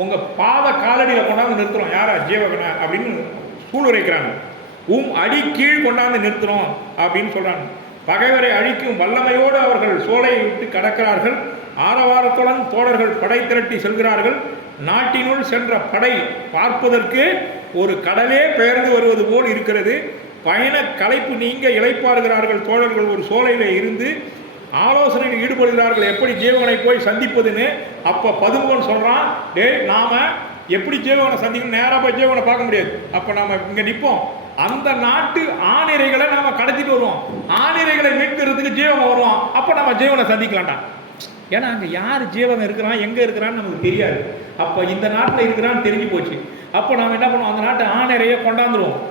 உங்க பாத காலடியில கொண்டாந்து நிறுத்துறோம் யாரா? ஜீவகனை அப்படின்னு சூளுரைக்கிறாங்க. அடி கீழ் கொண்டாந்து நிறுத்துறோம் அப்படின்னு சொல்றாங்க. பகைவரை அழிக்கும் வல்லமையோடு அவர்கள் சோலையை விட்டு கடக்கிறார்கள். ஆரவாரத்துடன் தோழர்கள் படை திரட்டி செல்கிறார்கள். நாட்டினுள் சென்ற படை பார்ப்பதற்கு ஒரு கடலே பெயர்ந்து வருவது போல் இருக்கிறது. பயண களைப்பு நீங்க இளைப்பாறுகிறார்கள் தோழர்கள். ஒரு சோலையில இருந்து ஆலோசனையில் ஈடுபடுகிறார்கள், எப்படி ஜீவகனை போய் சந்திப்பதுன்னு. அப்ப பதுமுகன் சொல்றான், டே நாம எப்படி ஜீவகனை சந்திக்கணும்? நேராக போய் ஜீவகனை பார்க்க முடியாது. அப்ப நாம இங்க நிற்போம், அந்த நாட்டு ஆணிரைகளை நாம கடத்திட்டு வருவோம், ஆணிரைகளை மீட்கிறதுக்கு ஜீவகம் வருவோம், அப்ப நம்ம ஜீவனை சந்திக்கலாம்டா. ஏன்னா அங்க யார் ஜீவகம் இருக்கிறான், எங்க இருக்கிறான்னு நமக்கு தெரியாது. அப்ப இந்த நாட்டில் இருக்கிறான்னு தெரிஞ்சு போச்சு. அப்ப நாம என்ன பண்ணுவோம்? அந்த நாட்டு ஆணிரையை கொண்டாந்துருவோம்.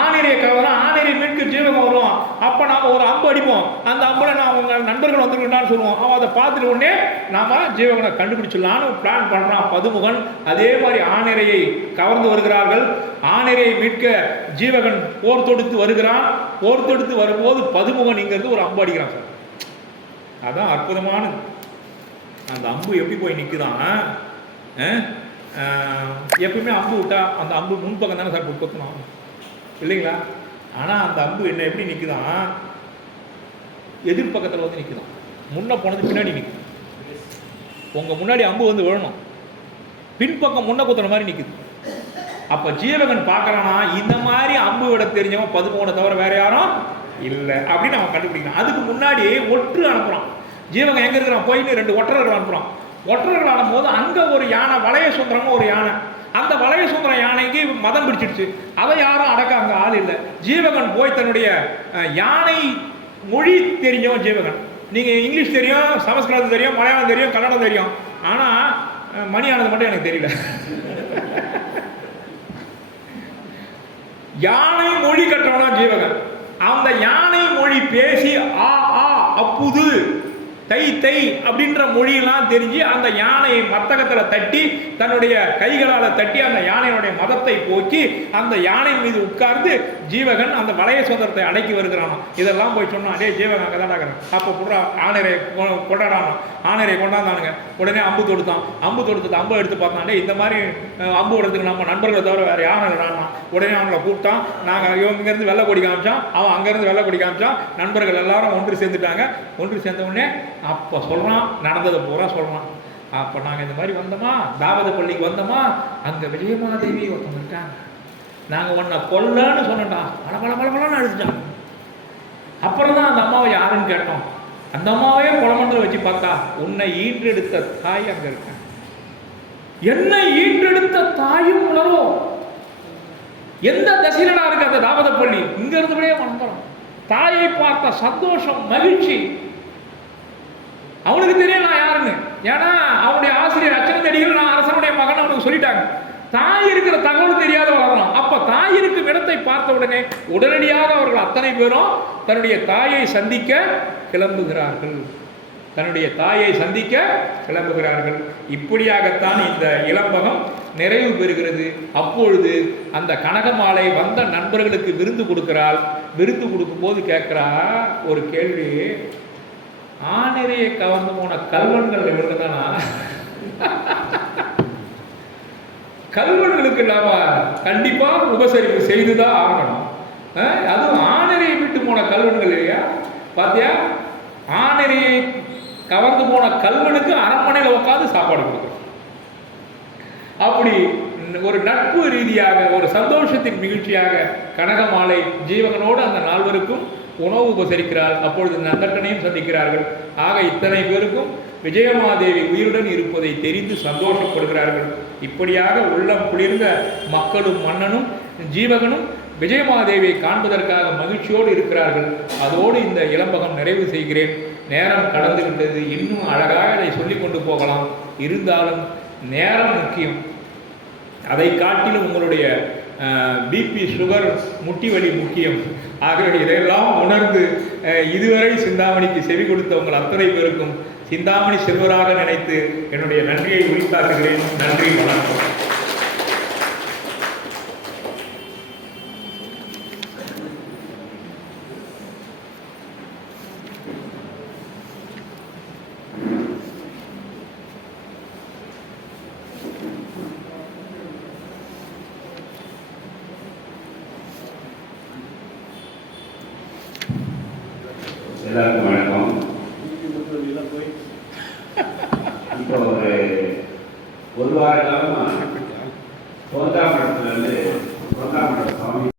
ஆணிரையை கவனம், ஆணிரை மீட்க ஜீவகம் வருவோம். அப்ப நாம ஒரு அம்பு அடிப்போம், அந்த அம்புல நான் உங்க நண்பர்கள் வந்துருக்கான்னு சொல்லுவோம். அவன் அதை பார்த்துட்டு உடனே நாம ஜீவகனை கண்டுபிடிச்சிடலான்னு பிளான் பண்றான் பதுமுகன். அதே மாதிரி ஆணிரையை கவர்ந்து வருகிறார்கள். ஆணிரையை மீட்க ஜீவகன் போர் தொடுத்து வருகிறான். போர் தொடுத்து வரும்போது பதுமுகன் இங்கிருந்து ஒரு அம்பு அடிக்கிறான் சார். அதான் அற்புதமானது. அந்த அம்பு எப்படி போய் நிற்குதான்? எப்பயுமே அம்பு விட்டா அந்த அம்பு முன்பக்கம் தானே சார் கொத்தணும் இல்லைங்களா? ஆனால் அந்த அம்பு என்ன எப்படி நிற்குதான்? எதிர்பக்கத்தில் வந்து நிற்குதான். முன்ன போனது பின்னாடி நிற்குது. உங்கள் முன்னாடி அம்பு வந்து விழணும், பின்பக்கம் முன்ன குத்துற மாதிரி நிற்குது. அப்போ ஜீவகன் பார்க்குறானா, இந்த மாதிரி அம்பு விட தெரிஞ்சவன் பதுமுகனை தவிர வேற யாரும் இல்லை அப்படின்னு அவன் கண்டுபிடிக்கிறான். அதுக்கு முன்னாடி ஒற்று அனுப்புகிறான். ஜீவகன் எங்கே இருக்கிறான்? போயிட்டு 2 ஒற்றர்கள் அனுப்புகிறான். ஒற்றர்கள் அனுப்பும்போது அங்கே ஒரு யானை, வளைய சுந்தரம்னு ஒரு யானை, அந்த வளைய சுந்தர யானைக்கு மதம் பிடிச்சிடுச்சு. அதை யாரும் அடக்க அங்கே ஆள் இல்லை. ஜீவகன் போய் தன்னுடைய யானை மொழி தெரிஞ்சவன் ஜீவகன். நீங்கள் இங்கிலீஷ் தெரியும், சமஸ்கிருதம் தெரியும், மலையாளம் தெரியும், கன்னடம் தெரியும், ஆனால் மணியானது மட்டும் எனக்கு தெரியல. யானை மொழி கற்றவனா ஜீவகன். அந்த யானை மொழி பேசி ஆ ஆ அப்புது தை தை அப்படின்ற மொழியெல்லாம் தெரிஞ்சு அந்த யானையை மத்தகத்தில் தட்டி தன்னுடைய கைகளால் தட்டி அந்த யானையுடைய மதத்தை போக்கி அந்த யானை மீது உட்கார்ந்து ஜீவகன் அந்த வளைய சுதந்திரத்தை அடக்கி வருகிறானோ. இதெல்லாம் போய் சொன்னான், டே ஜீவகன் அங்கே தான் இருக்கிறான். அப்போ புறா ஆணையரை கொண்டாடானோ, ஆணையரை கொண்டாந்தானுங்க. உடனே அம்பு தொடுத்தான். அம்பு தொடுத்தது அம்பு எடுத்து பார்த்தான், டே இந்த மாதிரி அம்பு விடுறதுக்கு நம்ம நண்பர்களை தவிர வேறு யானை இல்லைனா. உடனே அவங்கள கூப்பிட்டான். நாங்கள் இங்கேருந்து வெள்ளை கொடி காமிச்சான், அவன் அங்கேருந்து வெள்ளை கொடி காமிச்சான். நண்பர்கள் எல்லாரும் ஒன்று சேர்ந்துட்டாங்க. ஒன்று சேர்ந்த உடனே அப்போ சொல்கிறான், நடந்ததை பூரா சொல்கிறான். அப்போ நாங்கள் இந்த மாதிரி வந்தோமா, தாவத பள்ளிக்கு வந்தோமா, அங்கே விஜயமாதேவி ஒருத்தவங்க இருக்காங்க, நாங்கள் உன்னை கொல்லன்னு சொன்னோம்டா. பல பல பல பலன்னு அழுதுட்டாங்க. அப்புறம் தான் அந்த அம்மாவை யாருன்னு கேட்டோம். அந்த அம்மாவே குளமண்டல வச்சு பார்த்தா உன்னை ஈன்றெடுத்த தாய் அங்கே இருக்க. என்னை ஈன்றெடுத்த தாயும் உணர்வோம். எந்த தசையிலடா இருக்கு அந்த தாவத பள்ளி? இங்க இருந்தபடியே வந்தோம். தாயை பார்த்த சந்தோஷம், மகிழ்ச்சி. அவனுக்கு தெரியும் நான் யாருன்னு. ஏன்னா அவனுடைய ஆசிரியர் அச்சனத்தடிகள் நான் அரசனுடைய மகன் அவனுக்கு சொல்லிட்டாங்க. தாய் இருக்கிற தகவல் தெரியாத வளரலாம். அப்ப தாய் இருக்கும் இடத்தை பார்த்த உடனே உடனடியாக அவர்கள் அத்தனை பேரும் தன்னுடைய தாயை சந்திக்க கிளம்புகிறார்கள். தன்னுடைய தாயை சந்திக்க கிளம்புகிறார்கள். இப்படியாகத்தான் இந்த இளம்பகம் நிறைவு பெறுகிறது. அப்பொழுது அந்த கனகமாலை வந்த நண்பர்களுக்கு விருந்து கொடுக்கிறாள். விருந்து கொடுக்கும் போது கேட்கிறா ஒரு கேள்வி, ஆணிரையை கவர்ந்து போன கல்வன்கள் இவங்க தானா? கல்வன்களுக்கு நாம கண்டிப்பா உபசரிப்பு செய்துதான் ஆகணும். அதுவும் ஆணிரையை விட்டு போன கல்வன்கள் இல்லையா? பாத்தியா, ஆணிரையை கவர்ந்து போன கல்வனுக்கு அரண்மனையில் உட்காந்து சாப்பாடு கொடுக்கணும். அப்படி ஒரு நட்பு ரீதியாக, ஒரு சந்தோஷத்தின் மகிழ்ச்சியாக கனகமாலை ஜீவகனோடு அந்த நால்வருக்கும் உணவு உபசரிக்கிறாள். அப்பொழுது நந்தட்டனையும் சந்திக்கிறார்கள். ஆக இத்தனை பேருக்கும் விஜயமாதேவி உயிருடன் இருப்பதை தெரிந்து சந்தோஷப்படுகிறார்கள். இப்படியாக உள்ளம் குளிர்ந்த மக்களும் மன்னனும் ஜீவகனும் விஜயமாதேவியை காண்பதற்காக மகிழ்ச்சியோடு இருக்கிறார்கள். அதோடு இந்த இளம்பகம் நிறைவு செய்கிறேன். நேரம் கடந்து விட்டது. இன்னும் அழகாக அதை சொல்லிக் கொண்டு போகலாம். இருந்தாலும் நேரம் முக்கியம். அதை காட்டிலும் உங்களுடைய பிபி, சுகர், முட்டி வலி முக்கியம். ஆகவே இதையெல்லாம் உணர்ந்து இதுவரை சிந்தாமணிக்கு செவி கொடுத்த உங்கள் அத்தனை பேருக்கும் சிந்தாமணி செல்வராக நினைத்து என்னுடைய நன்றியை உரித்தாக்குகிறேன். நன்றி, வணக்கம். எல்லாருக்கும் வணக்கம். இப்போ ஒரு வார காலமா பொந்தாமடத்துலேருந்து பொந்தாமட சுவாமி